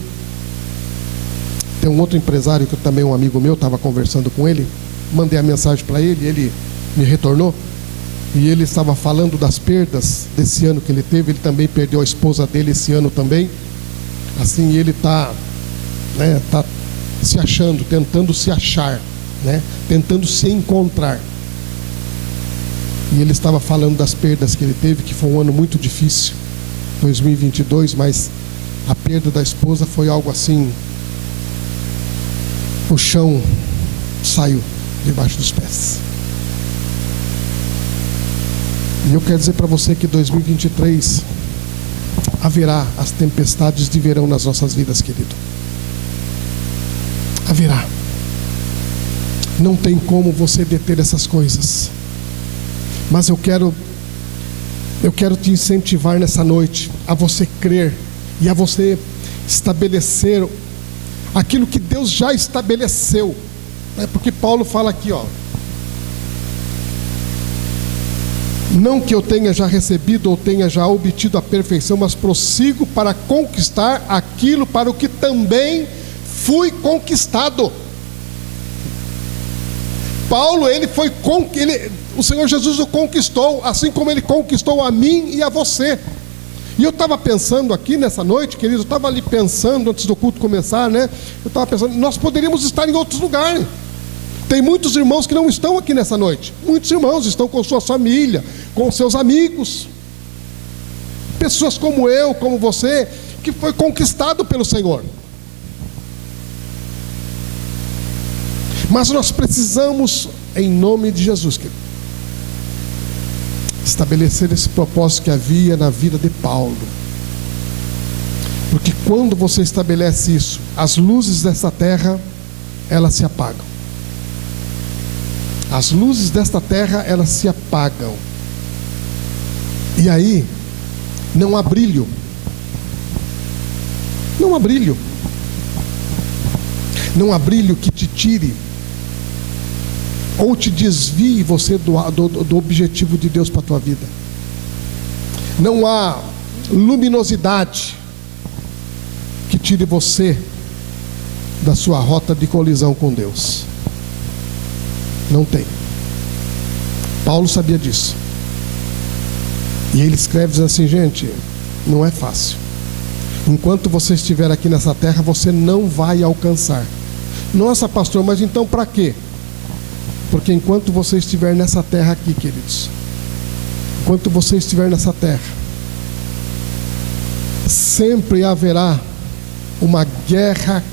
tem um outro empresário que também é um amigo meu, estava conversando com ele, mandei a mensagem para ele, ele me retornou, e ele estava falando das perdas desse ano que ele teve. Ele também perdeu a esposa dele esse ano também. Assim, ele está, né, tá se achando, tentando se achar, né, tentando se encontrar. E ele estava falando das perdas que ele teve, que foi um ano muito difícil, 2022, mas a perda da esposa foi algo assim, o chão saiu debaixo dos pés. E eu quero dizer para você que 2023 haverá as tempestades de verão nas nossas vidas, querido. Haverá. Não tem como você deter essas coisas. Mas eu quero te incentivar nessa noite a você crer e a você estabelecer aquilo que Deus já estabeleceu, né? Porque Paulo fala aqui, ó: não que eu tenha já recebido ou tenha já obtido a perfeição, mas prossigo para conquistar aquilo para o que também fui conquistado. Paulo, o Senhor Jesus o conquistou, assim como Ele conquistou a mim e a você. E eu estava pensando aqui nessa noite, querido, eu estava ali pensando antes do culto começar, né? Eu estava pensando, nós poderíamos estar em outros lugares. Tem muitos irmãos que não estão aqui nessa noite. Muitos irmãos estão com sua família, com seus amigos. Pessoas como eu, como você, que foi conquistado pelo Senhor. Mas nós precisamos, em nome de Jesus, querido, estabelecer esse propósito que havia na vida de Paulo. Porque quando você estabelece isso, as luzes dessa terra, elas se apagam. As luzes desta terra, elas se apagam. E aí, não há brilho. Não há brilho. Não há brilho que te tire ou te desvie você do objetivo de Deus para a tua vida. Não há luminosidade que tire você da sua rota de colisão com Deus. Não tem. Paulo sabia disso. E ele escreve dizendo assim: gente, não é fácil. Enquanto você estiver aqui nessa terra, você não vai alcançar. Nossa, pastor, mas então para quê? Porque enquanto você estiver nessa terra aqui, queridos, enquanto você estiver nessa terra, sempre haverá uma guerra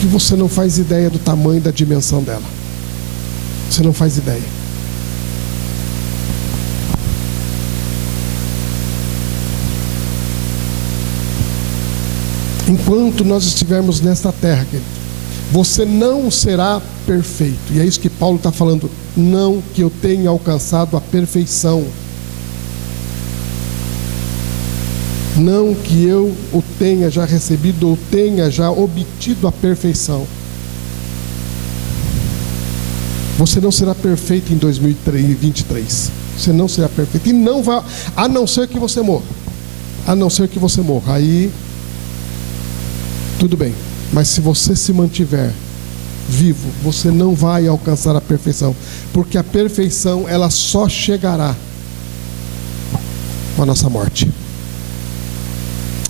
que você não faz ideia do tamanho e da dimensão dela. Você não faz ideia. Enquanto nós estivermos nesta terra, querido, você não será perfeito. E é isso que Paulo está falando. Não que eu tenha alcançado a perfeição. Não que eu o tenha já recebido ou tenha já obtido a perfeição. Você não será perfeito em 2023. Você não será perfeito. E não vai, a não ser que você morra. A não ser que você morra. Aí, tudo bem. Mas se você se mantiver vivo, você não vai alcançar a perfeição. Porque a perfeição, ela só chegará com a nossa morte.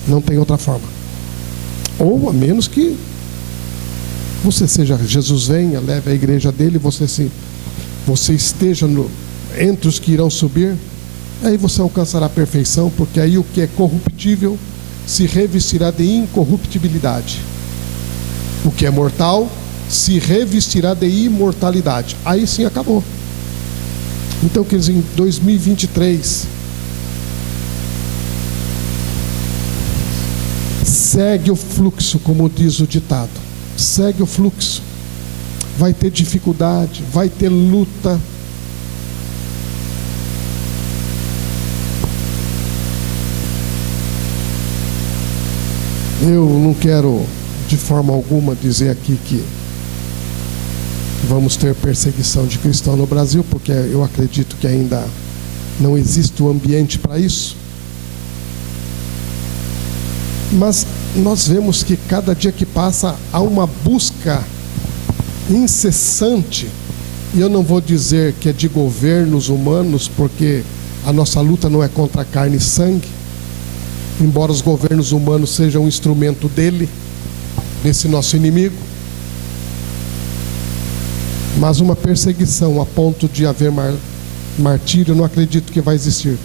Não tem outra forma. Ou a menos que você seja, Jesus venha, leve a igreja dele, você esteja entre os que irão subir, aí você alcançará a perfeição, porque aí o que é corruptível se revestirá de incorruptibilidade. O que é mortal se revestirá de imortalidade. Aí sim acabou. Então, quer dizer, em 2023, segue o fluxo, como diz o ditado. Segue o fluxo. Vai ter dificuldade, vai ter luta. Eu não quero de forma alguma dizer aqui que vamos ter perseguição de cristão no Brasil, porque eu acredito que ainda não existe o ambiente para isso. Mas nós vemos que cada dia que passa há uma busca incessante, e eu não vou dizer que é de governos humanos, porque a nossa luta não é contra carne e sangue, embora os governos humanos sejam um instrumento dele, desse nosso inimigo, mas uma perseguição a ponto de haver martírio, eu não acredito que vai existir.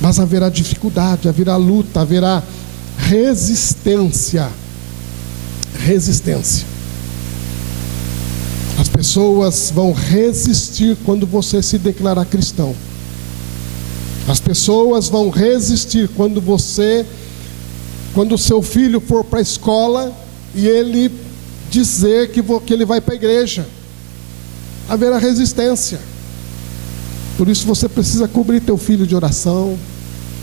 Mas haverá dificuldade, haverá luta, haverá resistência. As pessoas vão resistir quando você se declarar cristão. As pessoas vão resistir quando o seu filho for para a escola e ele dizer que ele vai para a igreja. Haverá resistência. Por isso você precisa cobrir teu filho de oração,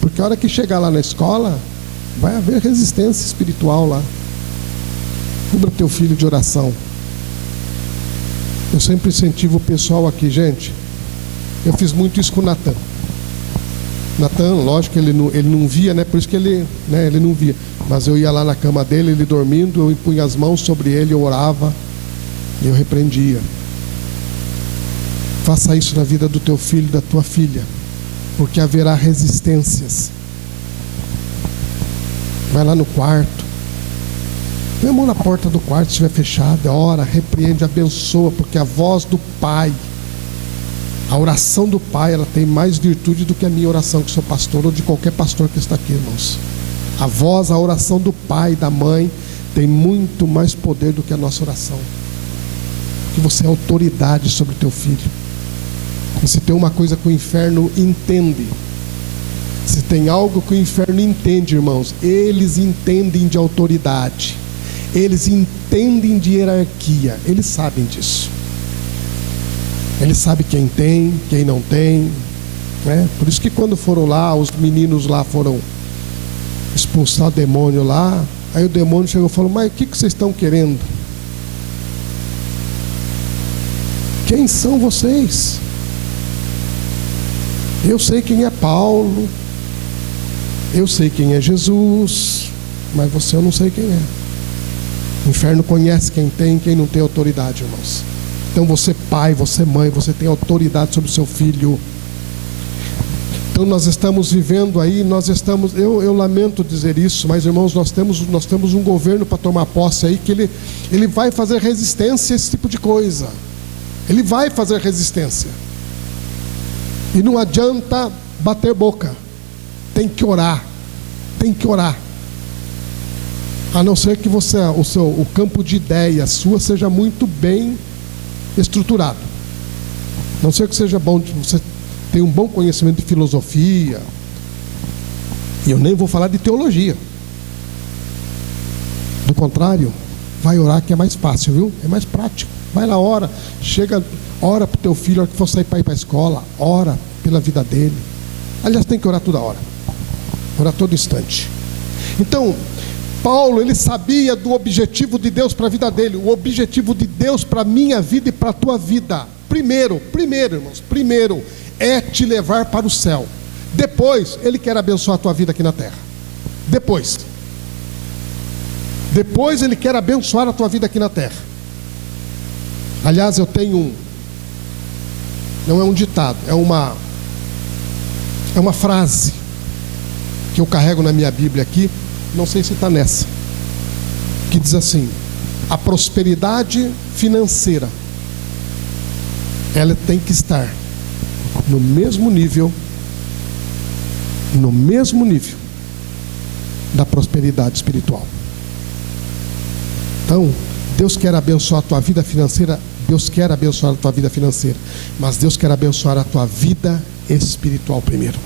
porque a hora que chegar lá na escola vai haver resistência espiritual lá. Cubra teu filho de oração. Eu sempre incentivo o pessoal aqui, gente. Eu fiz muito isso com o Natan. Natan, lógico que ele não via, né? Por isso que ele não via. Mas eu ia lá na cama dele, ele dormindo, eu punha as mãos sobre ele, eu orava, e eu repreendia. Faça isso na vida do teu filho, da tua filha, porque haverá resistências. Vai lá no quarto, põe a mão na porta do quarto, se estiver fechada, ora, repreende, abençoa, porque a voz do Pai, a oração do Pai, ela tem mais virtude do que a minha oração, que sou pastor, ou de qualquer pastor que está aqui, irmãos. A oração do pai, da mãe, tem muito mais poder do que a nossa oração, porque você é autoridade sobre o teu filho. E se tem uma coisa que o inferno entende, se tem algo que o inferno entende, irmãos, eles entendem de autoridade, eles entendem de hierarquia, eles sabem disso. Eles sabem quem tem, quem não tem, né? Por isso que quando foram lá, os meninos lá foram expulsar o demônio lá, aí o demônio chegou e falou: mas o que vocês estão querendo? Quem são vocês? Eu sei quem é Paulo, eu sei quem é Jesus, mas você eu não sei quem é. O inferno conhece quem tem e quem não tem autoridade, irmãos. Então você pai, você mãe, você tem autoridade sobre o seu filho. Então nós estamos vivendo aí, eu lamento dizer isso, mas irmãos, nós temos um governo para tomar posse aí, que ele vai fazer resistência a esse tipo de coisa. Ele vai fazer resistência. E não adianta bater boca. Tem que orar. Tem que orar. A não ser que o campo de ideias sua seja muito bem estruturado. A não ser que seja bom, você tem um bom conhecimento de filosofia. E eu nem vou falar de teologia. Do contrário, vai orar que é mais fácil, viu? É mais prático. Vai lá, ora. Ora para o teu filho, a hora que for sair para ir para a escola. Ora pela vida dele. Aliás, tem que orar toda hora. Orar todo instante. Então, Paulo, ele sabia do objetivo de Deus para a vida dele. O objetivo de Deus para a minha vida e para a tua vida. Primeiro, irmãos, é te levar para o céu. Depois, ele quer abençoar a tua vida aqui na terra. Depois ele quer abençoar a tua vida aqui na terra. Aliás, eu tenho não é um ditado, é uma frase que eu carrego na minha Bíblia aqui, não sei se está nessa, que diz assim: a prosperidade financeira, ela tem que estar no mesmo nível da prosperidade espiritual. Então, Deus quer abençoar a tua vida financeira, mas Deus quer abençoar a tua vida espiritual primeiro.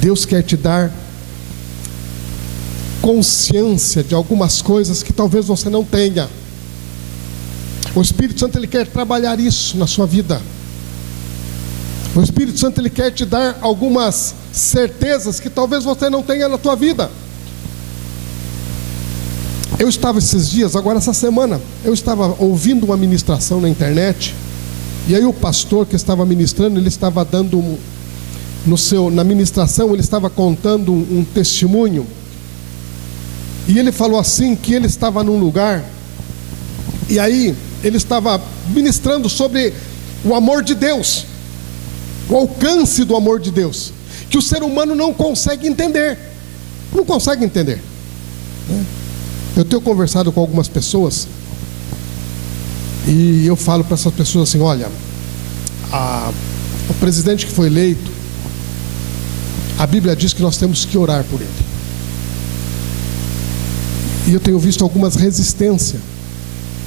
Deus quer te dar consciência de algumas coisas que talvez você não tenha. O Espírito Santo, ele quer trabalhar isso na sua vida. O Espírito Santo, ele quer te dar algumas certezas que talvez você não tenha na tua vida. Eu estava esses dias, agora essa semana, eu estava ouvindo uma ministração na internet, e aí o pastor que estava ministrando, ele estava dando na ministração, ele estava contando um testemunho, e ele falou assim, que ele estava num lugar, e aí ele estava ministrando sobre o amor de Deus, o alcance do amor de Deus, que o ser humano não consegue entender, né? Eu tenho conversado com algumas pessoas, e eu falo para essas pessoas assim: olha, o presidente que foi eleito, a Bíblia diz que nós temos que orar por ele. E eu tenho visto algumas resistências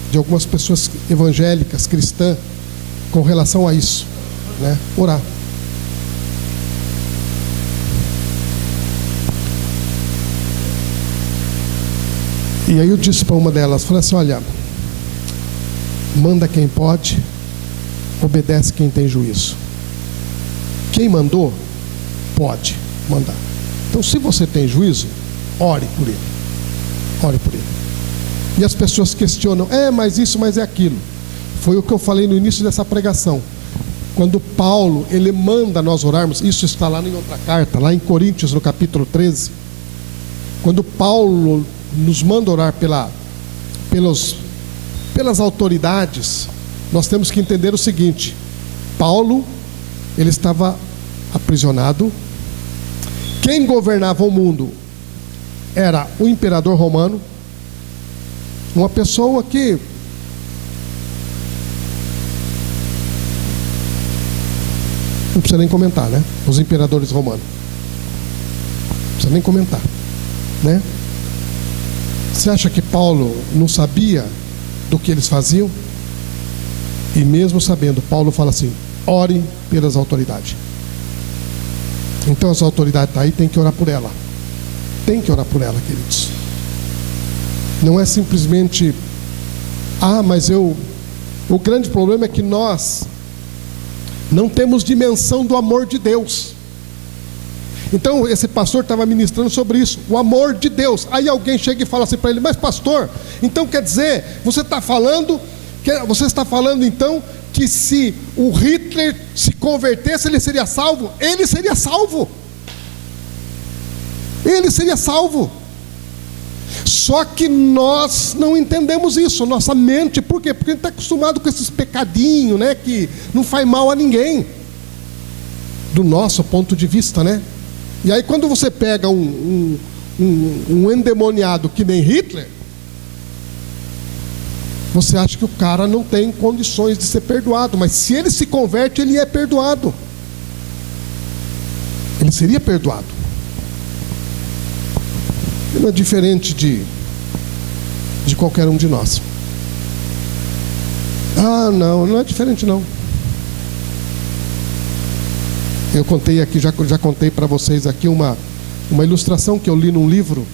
de algumas pessoas evangélicas, cristãs, com relação a isso, né? Orar. E aí eu disse para uma delas, falei assim: olha, manda quem pode, obedece quem tem juízo. Quem mandou, pode mandar. Então, se você tem juízo, ore por ele. Ore por ele. E as pessoas questionam: mas isso, mas é aquilo. Foi o que eu falei no início dessa pregação. Quando Paulo, ele manda nós orarmos, isso está lá em outra carta, lá em Coríntios, no capítulo 13. Quando Paulo nos manda orar pelas autoridades, nós temos que entender o seguinte: Paulo, ele estava aprisionado. Quem governava o mundo era o imperador romano, uma pessoa que não precisa nem comentar, né? Os imperadores romanos, não precisa nem comentar, né? Você acha que Paulo não sabia do que eles faziam? E mesmo sabendo, Paulo fala assim: ore pelas autoridades. Então as autoridades estão aí, tem que orar por ela. Tem que orar por ela, queridos. Não é simplesmente, mas o grande problema é que nós não temos dimensão do amor de Deus. Então esse pastor estava ministrando sobre isso, o amor de Deus. Aí alguém chega e fala assim para ele: mas pastor, então quer dizer, você está falando então que se o Hitler se convertesse, ele seria salvo? Ele seria salvo. Ele seria salvo. Só que nós não entendemos isso, nossa mente. Por quê? Porque a gente está acostumado com esses pecadinhos, né, que não faz mal a ninguém. do nosso ponto de vista, né? E aí quando você pega um endemoniado que nem Hitler, você acha que o cara não tem condições de ser perdoado, mas se ele se converte, ele é perdoado. Ele seria perdoado. Ele não é diferente de qualquer um de nós. Ah, não é diferente não. Eu contei aqui, já contei para vocês aqui uma ilustração que eu li num livro,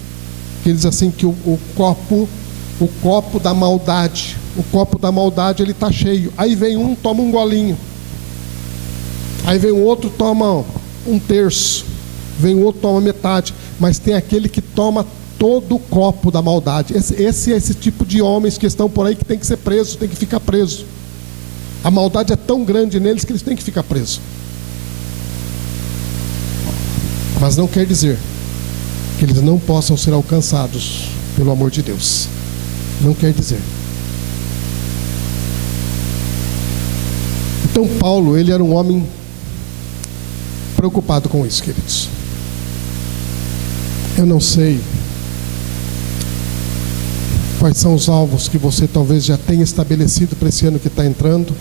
que diz assim que o copo da maldade, ele está cheio. Aí vem um, toma um golinho. Aí vem o outro, toma um terço. Vem o outro, toma metade. Mas tem aquele que toma todo o copo da maldade. Esse tipo de homens que estão por aí que tem que ser presos, tem que ficar preso. A maldade é tão grande neles que eles têm que ficar presos. Mas não quer dizer que eles não possam ser alcançados pelo amor de Deus. Não quer dizer. Então Paulo, ele era um homem preocupado com isso, queridos. Eu não sei quais são os alvos que você talvez já tenha estabelecido para esse ano que está entrando.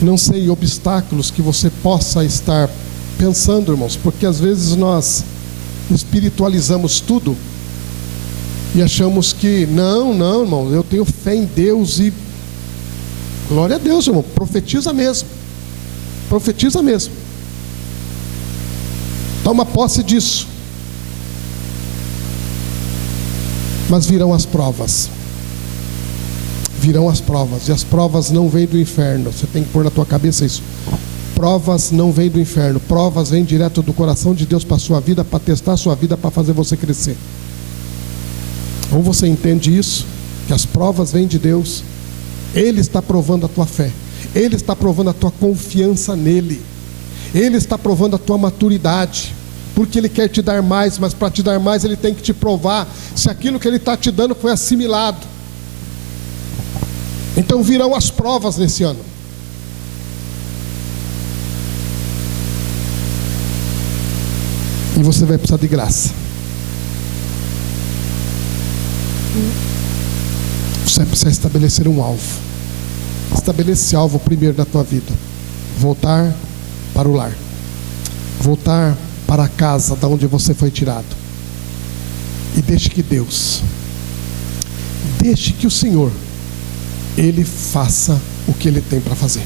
Não sei obstáculos que você possa estar pensando, irmãos, porque às vezes nós espiritualizamos tudo e achamos que não, irmão, eu tenho fé em Deus e glória a Deus, irmão, profetiza mesmo, toma posse disso. Mas virão as provas, e as provas não vêm do inferno. Você tem que pôr na tua cabeça isso. Provas não vêm do inferno, provas vêm direto do coração de Deus para a sua vida, para testar a sua vida, para fazer você crescer. Ou você entende isso, que as provas vêm de Deus, Ele está provando a tua fé, Ele está provando a tua confiança nele, Ele está provando a tua maturidade, porque Ele quer te dar mais, mas para te dar mais Ele tem que te provar se aquilo que Ele está te dando foi assimilado. Então virão as provas nesse ano. E você vai precisar de graça. Você precisa estabelecer um alvo. Estabelece esse alvo primeiro na tua vida. Voltar para o lar. Voltar para a casa da onde você foi tirado. E deixe que Deus, deixe que o Senhor, Ele faça o que Ele tem para fazer.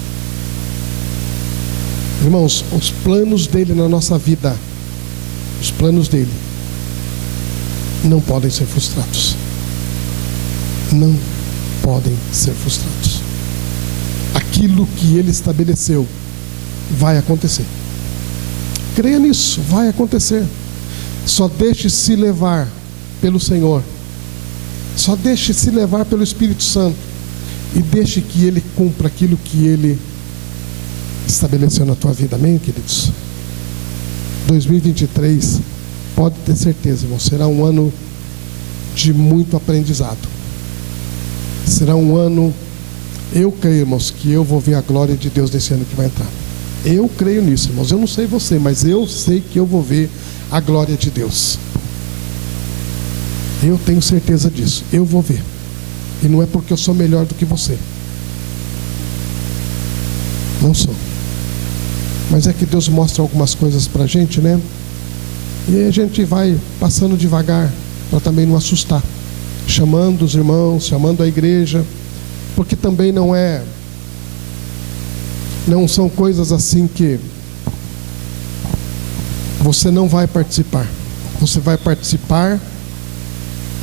Irmãos, os planos dEle na nossa vida, os planos dEle não podem ser frustrados. Não podem ser frustrados. Aquilo que Ele estabeleceu vai acontecer. Creia nisso, vai acontecer. Só deixe-se levar pelo Senhor. Só deixe-se levar pelo Espírito Santo. E deixe que Ele cumpra aquilo que Ele estabeleceu na tua vida. Amém, queridos? 2023, pode ter certeza, irmão, será um ano de muito aprendizado. Será um ano, eu creio, irmãos, que eu vou ver a glória de Deus nesse ano que vai entrar. Eu creio nisso, irmãos. Eu não sei você, mas eu sei que eu vou ver a glória de Deus. Eu tenho certeza disso. Eu vou ver. E não é porque eu sou melhor do que você. Não sou. Mas é que Deus mostra algumas coisas pra gente, né? E aí a gente vai passando devagar, para também não assustar. Chamando os irmãos, chamando a igreja. Porque também não são coisas assim que você não vai participar. Você vai participar,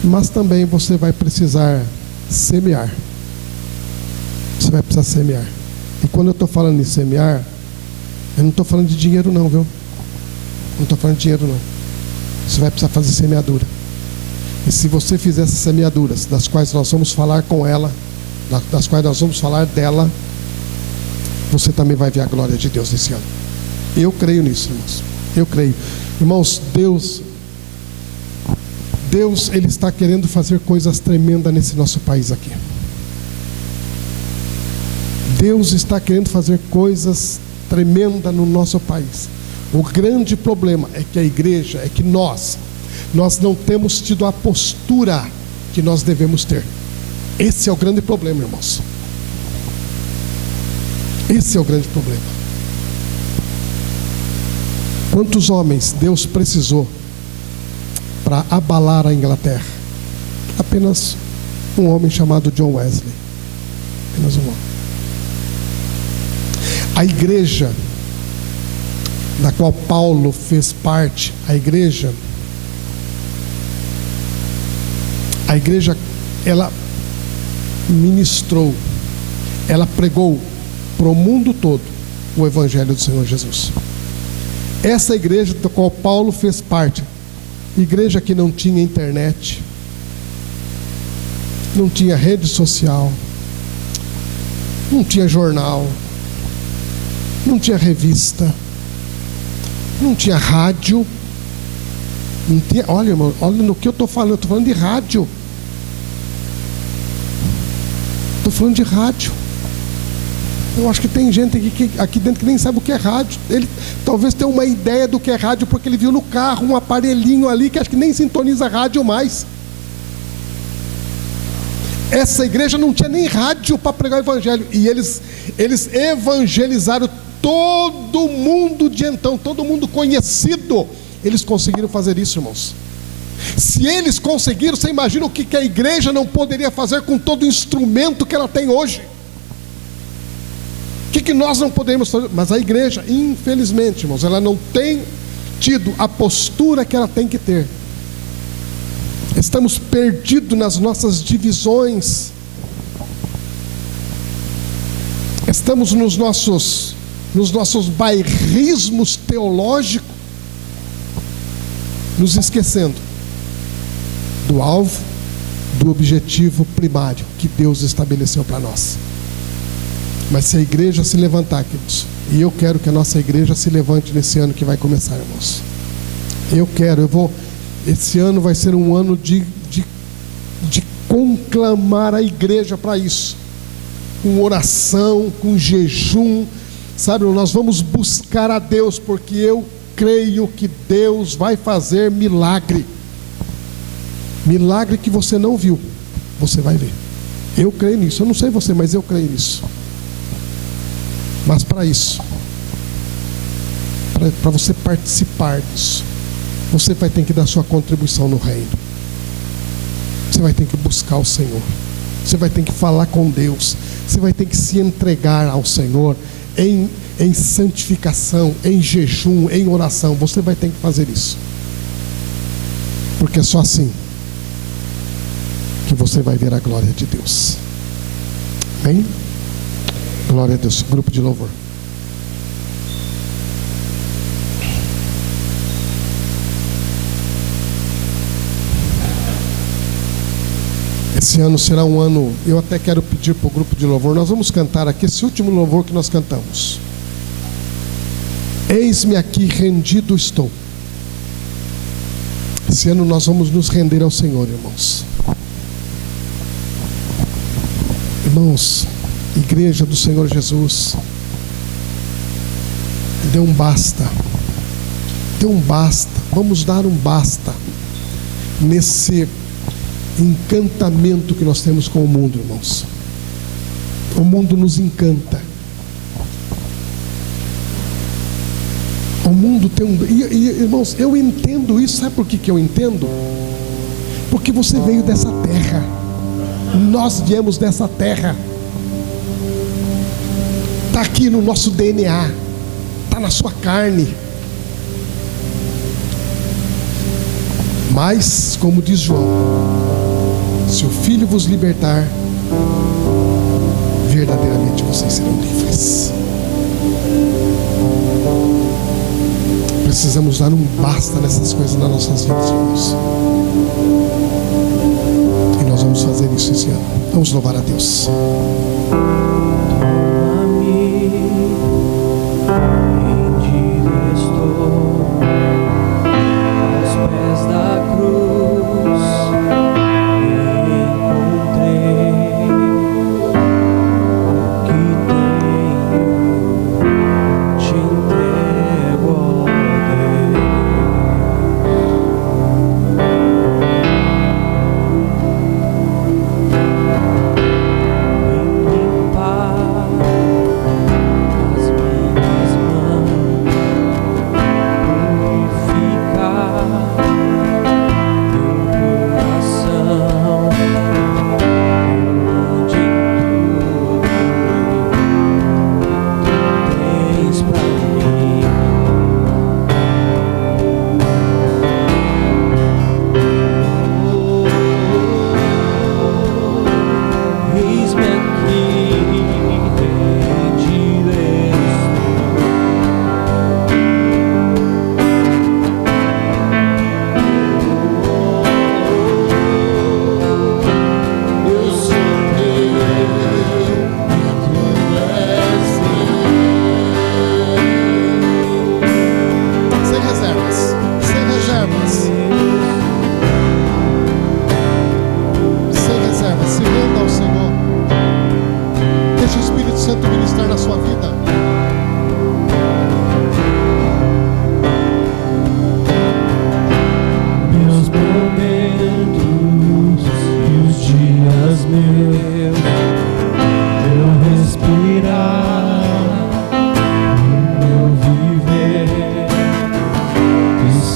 mas também você vai precisar semear. Você vai precisar semear. E quando eu estou falando em semear, eu não estou falando de dinheiro não, viu? Não estou falando de dinheiro não. Você vai precisar fazer semeadura. E se você fizer essas semeaduras, das quais nós vamos falar com ela, das quais nós vamos falar dela, você também vai ver a glória de Deus nesse ano. Eu creio nisso, irmãos. Eu creio. Irmãos, Deus, Ele está querendo fazer coisas tremendas nesse nosso país aqui. Deus está querendo fazer coisas tremenda no nosso país. O grande problema é que a igreja, é que nós não temos tido a postura que nós devemos ter. Esse é o grande problema, irmãos. Esse é o grande problema. Quantos homens Deus precisou para abalar a Inglaterra? Apenas um homem chamado John Wesley. Apenas um homem. A igreja da qual Paulo fez parte, a igreja, ela ministrou, ela pregou para o mundo todo o Evangelho do Senhor Jesus. Essa igreja da qual Paulo fez parte, igreja que não tinha internet, não tinha rede social, não tinha jornal, não tinha revista, não tinha rádio, não tinha, olha, irmão, olha no que eu estou falando de rádio. Estou falando de rádio. Eu acho que tem gente aqui dentro que nem sabe o que é rádio. Ele talvez tenha uma ideia do que é rádio porque ele viu no carro um aparelhinho ali que acho que nem sintoniza rádio mais. Essa igreja não tinha nem rádio para pregar o evangelho. E eles evangelizaram todo mundo de então, todo mundo conhecido. Eles conseguiram fazer isso, irmãos. Se eles conseguiram, você imagina o que a igreja não poderia fazer com todo o instrumento que ela tem hoje. O que nós não poderíamos fazer? Mas a igreja, infelizmente, irmãos, ela não tem tido a postura que ela tem que ter. Estamos perdidos nas nossas divisões. Estamos nos nossos bairrismos teológicos, nos esquecendo do alvo, do objetivo primário que Deus estabeleceu para nós. Mas se a igreja se levantar, queridos, e eu quero que a nossa igreja se levante nesse ano que vai começar, irmãos. Esse ano vai ser um ano de conclamar a igreja para isso, com oração, com jejum, sabe? Nós vamos buscar a Deus, porque eu creio que Deus vai fazer milagre que você não viu, você vai ver. Eu creio nisso, eu não sei você, mas eu creio nisso. Mas para isso, para você participar disso, você vai ter que dar sua contribuição no reino. Você vai ter que buscar o Senhor. Você vai ter que falar com Deus. Você vai ter que se entregar ao Senhor em santificação, em jejum, em oração. Você vai ter que fazer isso. Porque é só assim que você vai ver a glória de Deus. Amém? Glória a Deus. Grupo de louvor. Esse ano será um ano, eu até quero pedir para o grupo de louvor, nós vamos cantar aqui esse último louvor que nós cantamos. Eis-me aqui, rendido estou. Esse ano nós vamos nos render ao Senhor, irmãos. Irmãos, igreja do Senhor Jesus, dê um basta. Dê um basta. Vamos dar um basta nesse encantamento que nós temos com o mundo, irmãos. O mundo nos encanta. O mundo tem irmãos, eu entendo isso. Sabe por que eu entendo? Porque você veio dessa terra. Nós viemos dessa terra. Está aqui no nosso DNA. Está na sua carne. Mas, como diz João, se o Filho vos libertar, verdadeiramente vocês serão livres. Precisamos dar um basta nessas coisas nas nossas vidas, irmãos. E nós vamos fazer isso esse ano. Vamos louvar a Deus. Te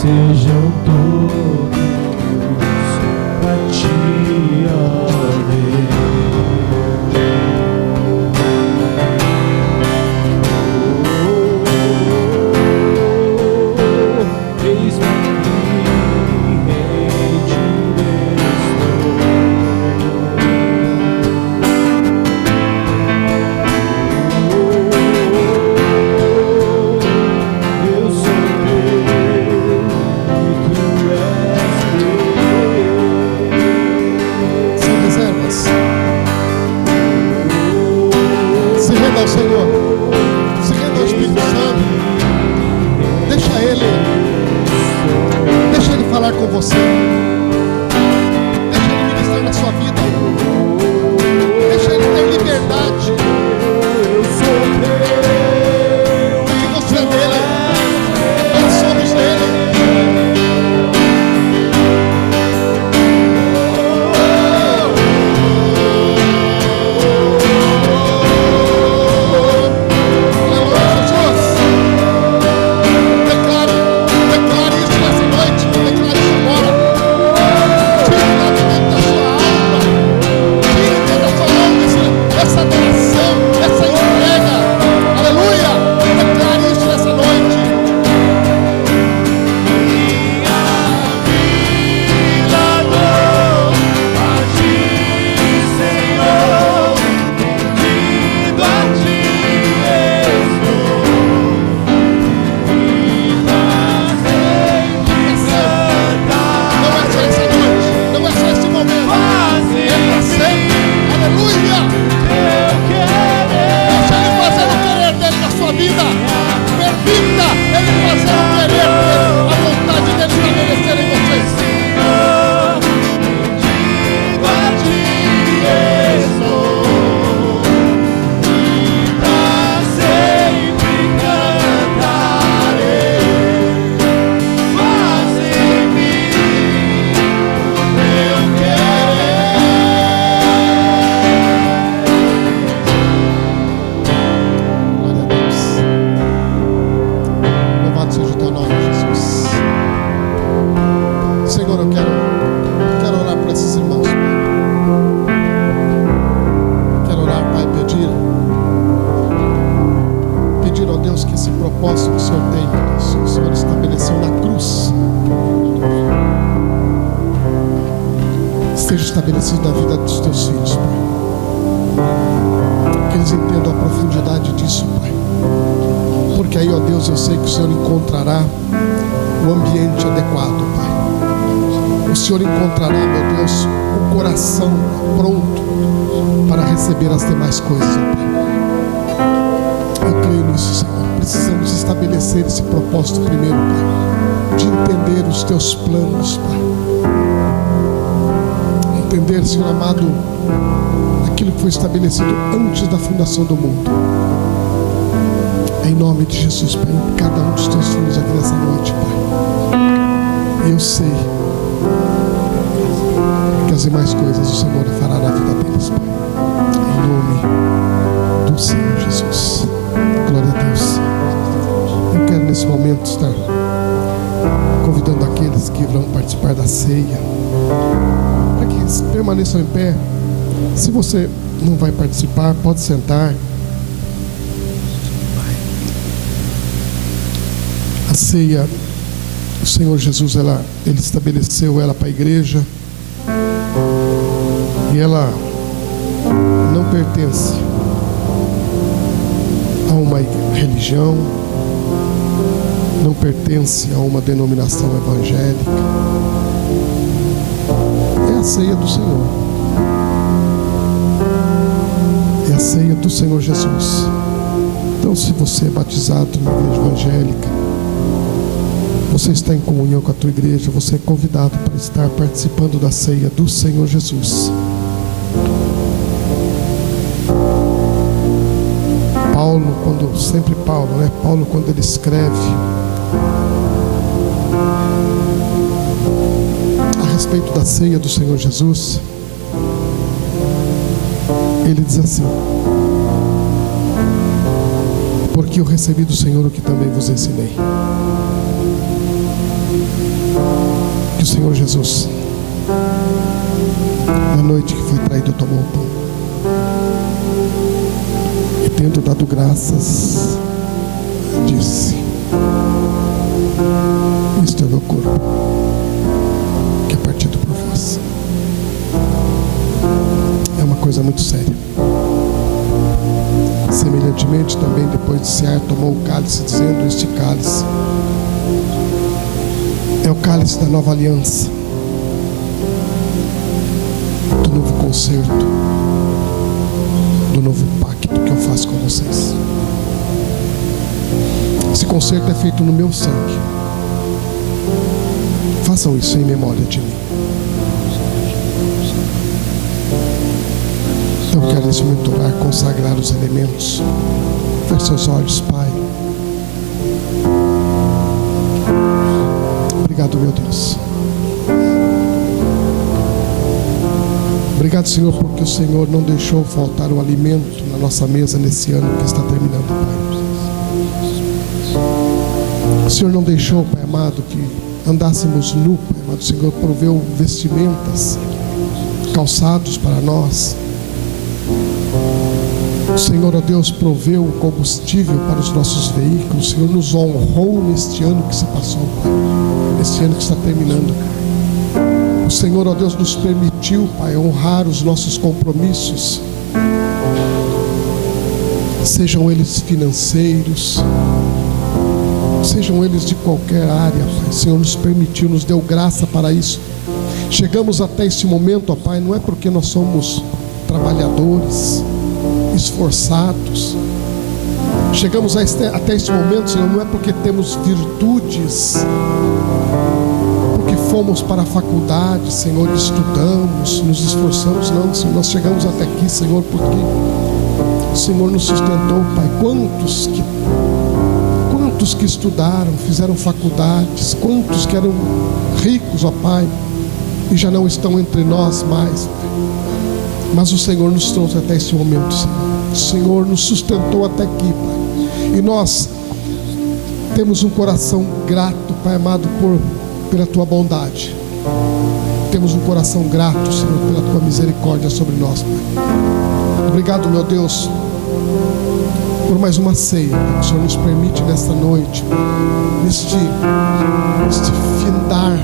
sejam todos pra ti, ó estabelecido na vida dos teus filhos, Pai. Que eles entendam a profundidade disso, Pai. Porque aí, ó Deus, eu sei que o Senhor encontrará o ambiente adequado, Pai. O Senhor encontrará, meu Deus, o coração pronto para receber as demais coisas, ó Pai. Eu creio nisso, Senhor. Precisamos estabelecer esse propósito primeiro, Pai, de entender os teus planos, Pai. Entender, Senhor amado, aquilo que foi estabelecido antes da fundação do mundo. Em nome de Jesus, Pai, em cada um dos teus filhos aqui nessa noite, Pai. Eu sei que as demais coisas o Senhor fará na vida deles, Pai. Em nome do Senhor Jesus. Glória a Deus. Eu quero nesse momento estar convidando aqueles que vão participar da ceia para que permaneçam em pé. Se você não vai participar, pode sentar. A ceia, o Senhor Jesus, Ele estabeleceu ela para a igreja, e ela não pertence a uma religião, não pertence a uma denominação evangélica. É a ceia do Senhor, é a ceia do Senhor Jesus. Então, se você é batizado numa igreja evangélica, você está em comunhão com a tua igreja, você é convidado para estar participando da ceia do Senhor Jesus. Paulo, quando ele escreve a respeito da ceia do Senhor Jesus, ele diz assim: porque eu recebi do Senhor o que também vos ensinei. O Senhor Jesus, na noite que foi traído, tomou o pão e, tendo dado graças, disse: isto é o meu corpo, que é partido por vós. É uma coisa muito séria. Semelhantemente também, depois de cear, tomou o cálice, dizendo: este cálice é o cálice da nova aliança, do novo concerto, do novo pacto que eu faço com vocês. Esse concerto é feito no meu sangue. Façam isso em memória de mim. Então eu quero nesse momento orar, consagrar os elementos. Feche seus olhos, Pai. Obrigado, meu Deus. Obrigado, Senhor, porque o Senhor não deixou faltar o alimento na nossa mesa nesse ano que está terminando, Pai. O Senhor não deixou, Pai amado, que andássemos nu, Pai amado. O Senhor proveu vestimentas, calçados para nós. O Senhor, ó Deus, proveu combustível para os nossos veículos. O Senhor nos honrou neste ano que se passou, Pai. Neste ano que está terminando. O Senhor, ó Deus, nos permitiu, Pai, honrar os nossos compromissos, sejam eles financeiros, sejam eles de qualquer área, Pai. O Senhor nos permitiu, nos deu graça para isso. Chegamos até esse momento, ó Pai, não é porque nós somos trabalhadores, esforçados. Chegamos até esse momento, Senhor, não é porque temos virtudes, porque fomos para a faculdade, Senhor, estudamos, nos esforçamos, não, Senhor. Nós chegamos até aqui, Senhor, porque o Senhor nos sustentou, Pai. Quantos que estudaram, fizeram faculdades, quantos que eram ricos, ó Pai, e já não estão entre nós mais, Pai. Mas o Senhor nos trouxe até esse momento, Senhor. O Senhor nos sustentou até aqui, Pai. E nós temos um coração grato, Pai amado, pela Tua bondade. Temos um coração grato, Senhor, pela Tua misericórdia sobre nós, Pai. Obrigado, meu Deus, por mais uma ceia, Pai, que o Senhor nos permite nesta noite, Pai, neste findar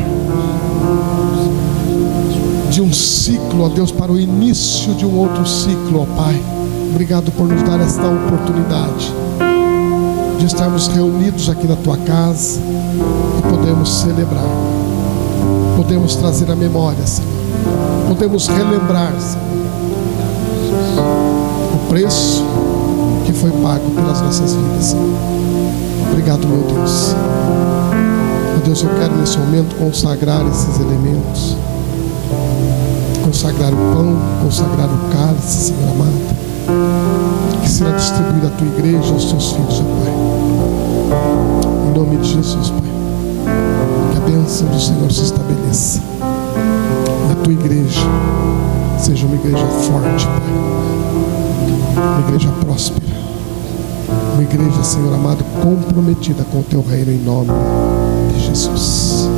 de um ciclo, ó Deus, para o início de um outro ciclo, ó Pai. Obrigado por nos dar esta oportunidade de estarmos reunidos aqui na Tua casa e podemos celebrar, podemos trazer a memória, Senhor, podemos relembrar, Senhor, o preço que foi pago pelas nossas vidas, Senhor. Obrigado, meu Deus. Meu Deus, eu quero nesse momento consagrar esses elementos, consagrar o pão, consagrar o cálice, Senhor amado, que será distribuído à Tua igreja, aos Teus filhos, ó Pai. Em nome de Jesus, Pai, que a bênção do Senhor se estabeleça e a Tua igreja seja uma igreja forte, Pai, uma igreja próspera, uma igreja, Senhor amado, comprometida com o Teu reino, em nome de Jesus.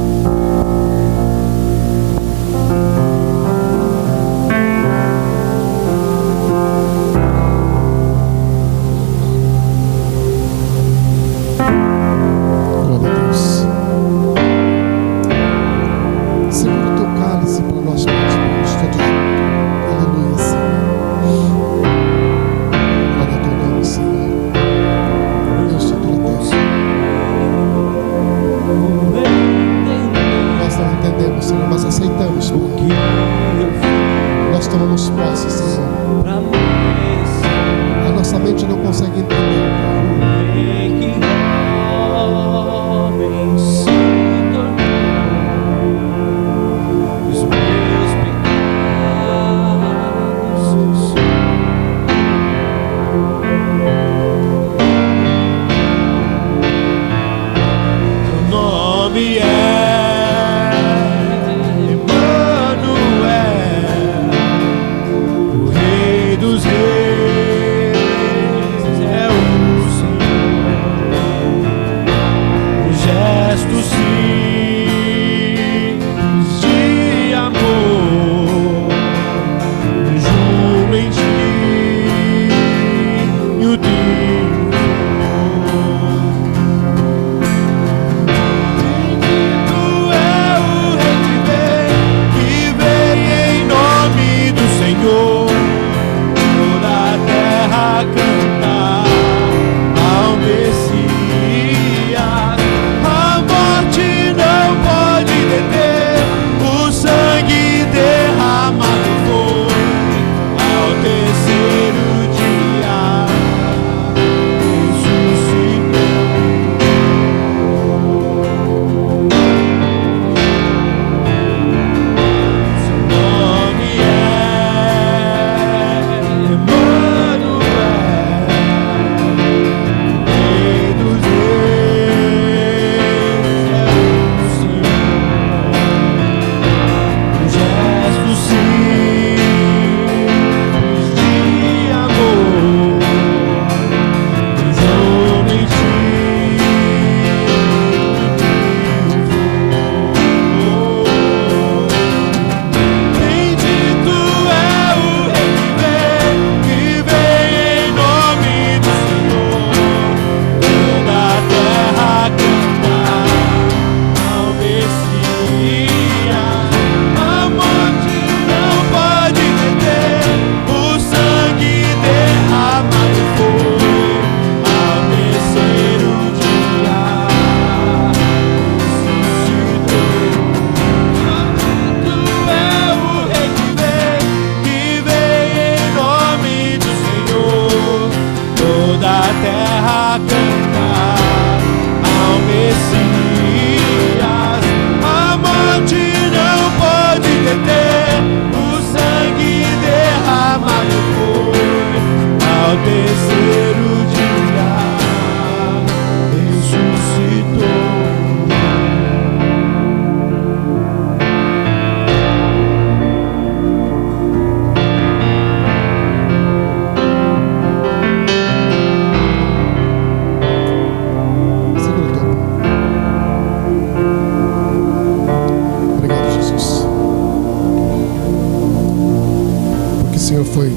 Senhor, foi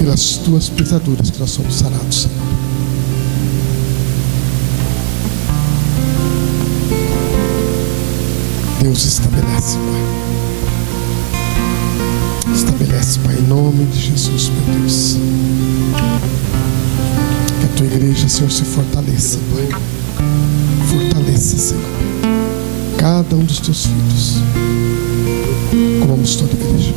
pelas tuas pisaduras que nós somos sarados, Senhor. Deus, estabelece, Pai. Estabelece, Pai, em nome de Jesus, meu Deus. Que a tua igreja, Senhor, se fortaleça, Pai. Fortaleça, Senhor, cada um dos teus filhos. Comamos toda a igreja.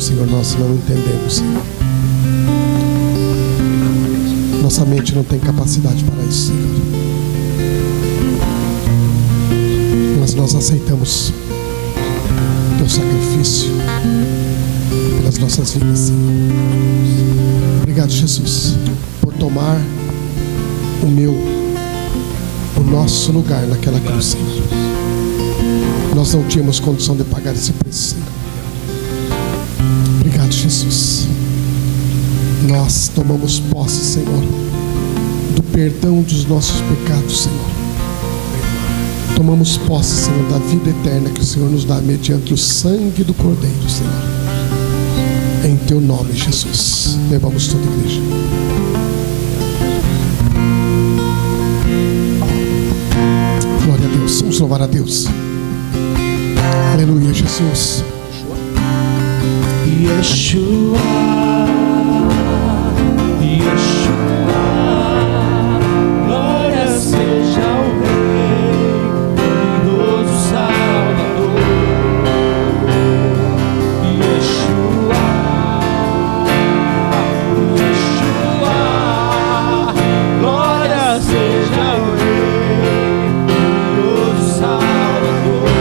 Senhor, nós não entendemos, Senhor. Nossa mente não tem capacidade para isso, Senhor. Mas nós aceitamos teu sacrifício pelas nossas vidas, Senhor. Obrigado, Jesus, por tomar o nosso lugar naquela cruz, Senhor. Nós não tínhamos condição de pagar esse preço, Senhor. Obrigado, Jesus. Nós tomamos posse, Senhor, do perdão dos nossos pecados, Senhor. Tomamos posse, Senhor, da vida eterna que o Senhor nos dá mediante o sangue do Cordeiro, Senhor. Em teu nome, Jesus. Levamos toda a igreja. Glória a Deus. Vamos louvar a Deus. Aleluia, Jesus. Yeshua, Yeshua, glória seja ao Rei, glorioso Salvador. Yeshua, Yeshua, glória seja ao Rei, glorioso Salvador.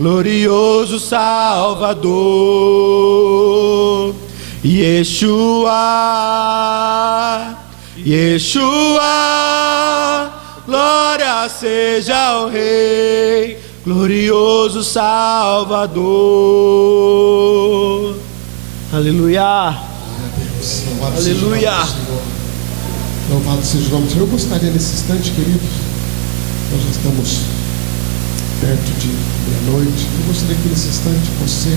Glorioso Salvador, Yeshua, Yeshua, glória seja ao Rei, glorioso Salvador. Aleluia. Aleluia. Louvado seja o nome do Senhor. Eu gostaria nesse instante, queridos, nós já estamos perto de meia-noite. Eu gostaria que nesse instante você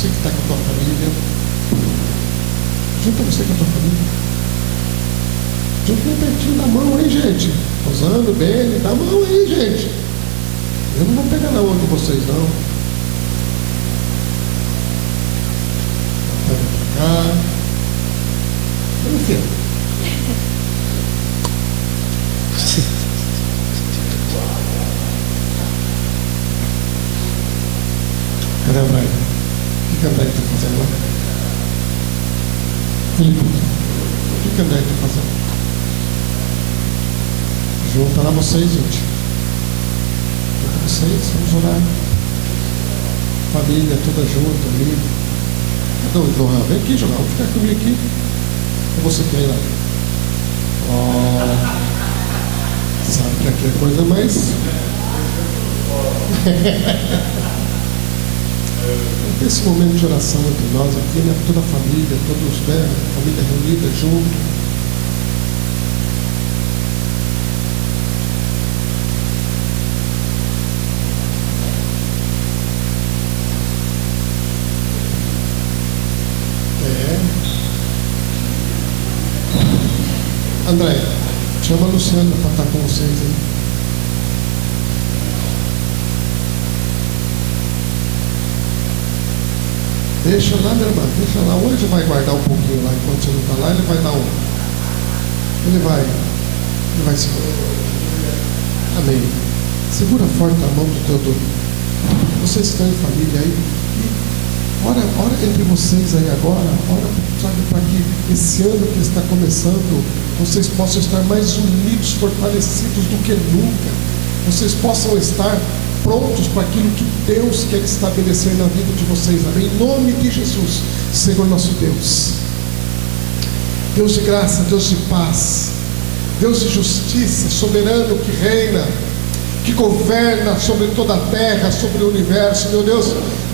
que está com a tua família, junta você com a tua família, junta bem pertinho da mão aí, gente. Usando bem, dá a mão aí, gente. Eu não vou pegar na mão de vocês, não. devagar. Meu filho. Cadê a André? O que a André está fazendo lá? Filipe, o que a André está fazendo? Junta lá vocês, gente. Junta vocês, vamos orar. Família toda junta, amigo. Cadê o João? Vem aqui, João, fica comigo aqui. Ou você quer ir lá? Sabe que aqui é coisa mais. Esse momento de oração entre nós aqui, né? Toda a família, todos, né? A família reunida junto. André, chama a Luciana para estar com vocês aí. Deixa lá, minha irmã, deixa lá. Hoje vai guardar um pouquinho lá, enquanto você não está lá, ele vai dar um. Ele vai segurar. Amém. Segura forte a mão do teu dono. Vocês estão em família aí. Ora entre vocês aí agora, ora, sabe, para que esse ano que está começando, vocês possam estar mais unidos, fortalecidos do que nunca. Vocês possam estar prontos para aquilo que Deus quer estabelecer na vida de vocês. Amém? Em nome de Jesus, Senhor nosso Deus. Deus de graça, Deus de paz, Deus de justiça, soberano que reina, que governa sobre toda a terra, sobre o universo. Meu Deus,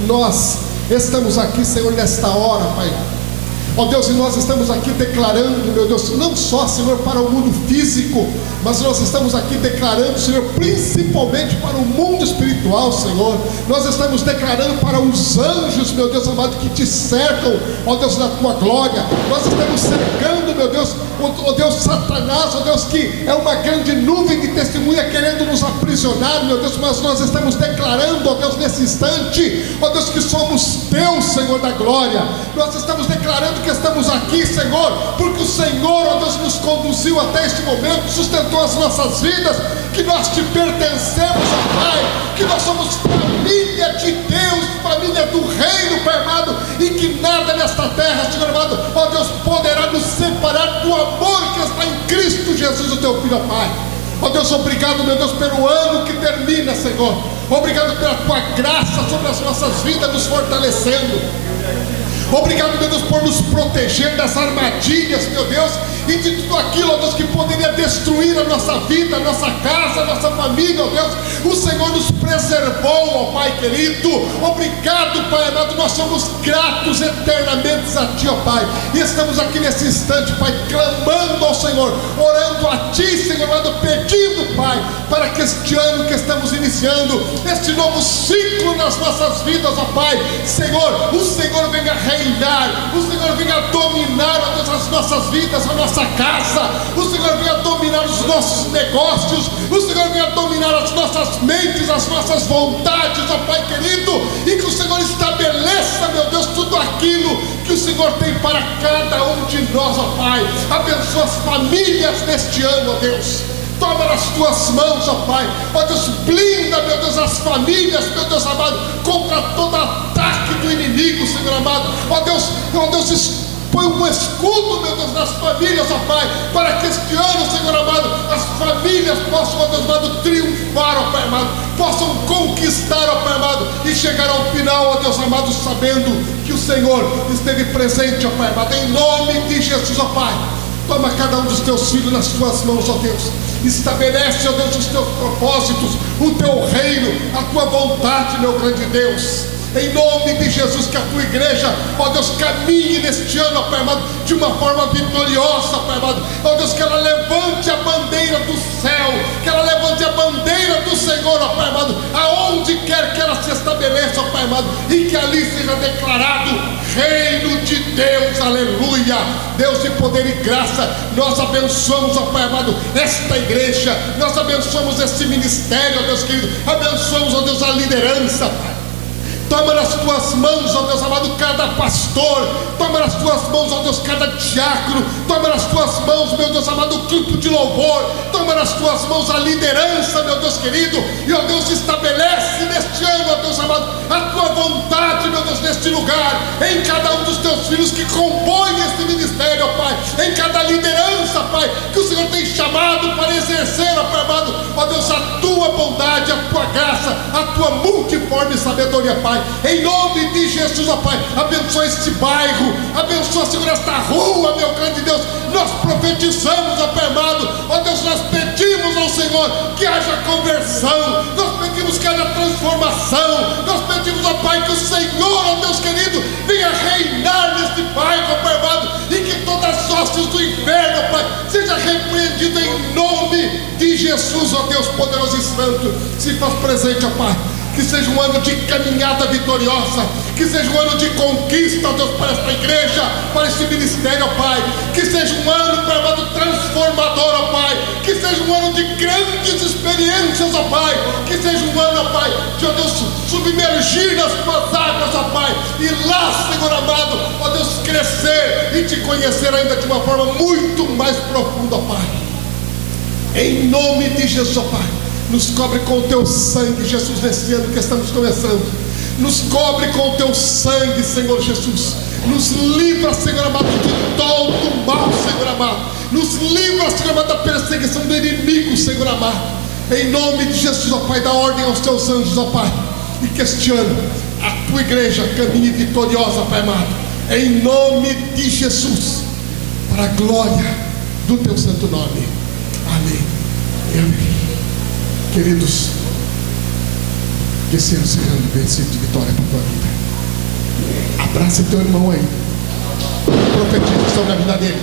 nós estamos aqui, Senhor, nesta hora, Pai. Ó Deus, e nós estamos aqui declarando, meu Deus, não só, Senhor, para o mundo físico, mas nós estamos aqui declarando, Senhor, principalmente para o mundo espiritual, Senhor. Nós estamos declarando para os anjos, meu Deus amado, que te cercam, ó Deus, na tua glória. Nós estamos cercando, meu Deus, ó Deus, Satanás, ó Deus, que é uma grande nuvem de testemunha querendo nos aprisionar, meu Deus, mas nós estamos declarando, ó Deus, nesse instante, ó Deus, que somos Deus, Senhor da glória. Nós estamos declarando que estamos aqui, Senhor, porque o Senhor, ó Deus, nos conduziu até este momento, sustentou as nossas vidas, que nós te pertencemos, ó Pai, que nós somos família de Deus, família do reino, Pai amado, e que nada nesta terra, Senhor amado, ó Deus, poderá nos separar do amor que está em Cristo Jesus, o teu Filho, ó Pai. Ó Deus, obrigado, meu Deus, pelo ano que termina, Senhor. Obrigado pela tua graça sobre as nossas vidas, nos fortalecendo. Obrigado, meu Deus, por nos proteger das armadilhas, meu Deus, e de tudo aquilo, ó Deus, que poderia destruir a nossa vida, a nossa casa, a nossa família, ó Deus. O Senhor nos preservou, ó Pai querido. Obrigado, Pai amado, nós somos gratos eternamente a Ti, ó Pai. E estamos aqui nesse instante, Pai, clamando ao Senhor, orando a Ti, Senhor amado, pedindo, Pai, para que este ano que estamos iniciando, este novo ciclo nas nossas vidas, ó Pai, Senhor, o Senhor venha reinar, o Senhor venha dominar, ó Deus, as nossas vidas, a nossa casa, o Senhor venha dominar os nossos negócios, o Senhor venha dominar as nossas mentes, as nossas vontades, ó Pai querido, e que o Senhor estabeleça, meu Deus, tudo aquilo que o Senhor tem para cada um de nós, ó Pai. Abençoa as famílias neste ano, ó Deus. Toma nas tuas mãos, ó Pai. Ó Deus, blinda, meu Deus, as famílias, meu Deus amado, contra todo ataque do inimigo, Senhor amado. Ó Deus, põe um escudo, meu Deus, nas famílias, ó Pai, para que este ano, Senhor amado, as famílias possam, ó Deus amado, triunfar, ó Pai amado, possam conquistar, ó Pai amado, e chegar ao final, ó Deus amado, sabendo que o Senhor esteve presente, ó Pai amado, em nome de Jesus, ó Pai. Toma cada um dos teus filhos nas tuas mãos, ó Deus. Estabelece, ó Deus, os teus propósitos, o teu reino, a tua vontade, meu grande Deus. Em nome de Jesus, que a tua igreja, ó Deus, caminhe neste ano, ó Pai amado, de uma forma vitoriosa, Pai amado. Ó Deus, que ela levante a bandeira do céu, que ela levante a bandeira do Senhor, ó Pai amado, aonde quer que ela se estabeleça, ó Pai amado, e que ali seja declarado reino de Deus, aleluia. Deus de poder e graça, nós abençoamos, ó Pai amado, esta igreja, nós abençoamos este ministério, ó Deus querido, abençoamos, ó Deus, a liderança, Pai. Toma nas tuas mãos, ó Deus amado, cada pastor. Toma nas tuas mãos, ó Deus, cada diácono. Toma nas tuas mãos, meu Deus amado, o grupo de louvor. Toma nas tuas mãos a liderança, meu Deus querido. E, ó Deus, estabelece neste ano, ó Deus amado, a tua vontade, meu Deus, neste lugar. Em cada um dos teus filhos que compõem este ministério, ó Pai. Em cada liderança, Pai, que o Senhor tem chamado para exercer, ó Pai amado, ó Deus, a tua bondade, a tua graça, a tua multiforme sabedoria, Pai. Em nome de Jesus, ó Pai, abençoa este bairro, abençoa, Senhor, esta rua, meu grande Deus. Nós profetizamos, ó Pai amado, ó Deus, nós pedimos ao Senhor que haja conversão, nós pedimos que haja transformação, nós pedimos, ó Pai, que o Senhor, ó Deus querido, venha reinar neste bairro, ó Pai amado, e que todas as hostes do inferno, ó Pai, seja repreendido em nome de Jesus, ó Deus poderoso e santo. Se faz presente, ó Pai. Que seja um ano de caminhada vitoriosa, que seja um ano de conquista, ó Deus, para esta igreja, para este ministério, ó Pai. Que seja um ano, Pai amado, transformador, ó Pai. Que seja um ano de grandes experiências, ó Pai. Que seja um ano, ó Pai, de, ó Deus, submergir nas tuas águas, ó Pai. E lá, Senhor amado, ó Deus, crescer e te conhecer ainda de uma forma muito mais profunda, ó Pai. Em nome de Jesus, ó Pai. Nos cobre com o teu sangue, Jesus, nesse ano que estamos começando. Nos cobre com o teu sangue, Senhor Jesus. Nos livra, Senhor amado, de todo mal, Senhor amado. Nos livra, Senhor amado, da perseguição do inimigo, Senhor amado. Em nome de Jesus, ó Pai, dá ordem aos teus anjos, ó Pai. E que este ano a tua igreja caminhe vitoriosa, Pai amado. Em nome de Jesus, para a glória do teu santo nome. Amém e amém. Queridos, que esse ano seja vencido de vitória para a tua vida. Abraça teu irmão aí. Profetiza sobre a vida dele.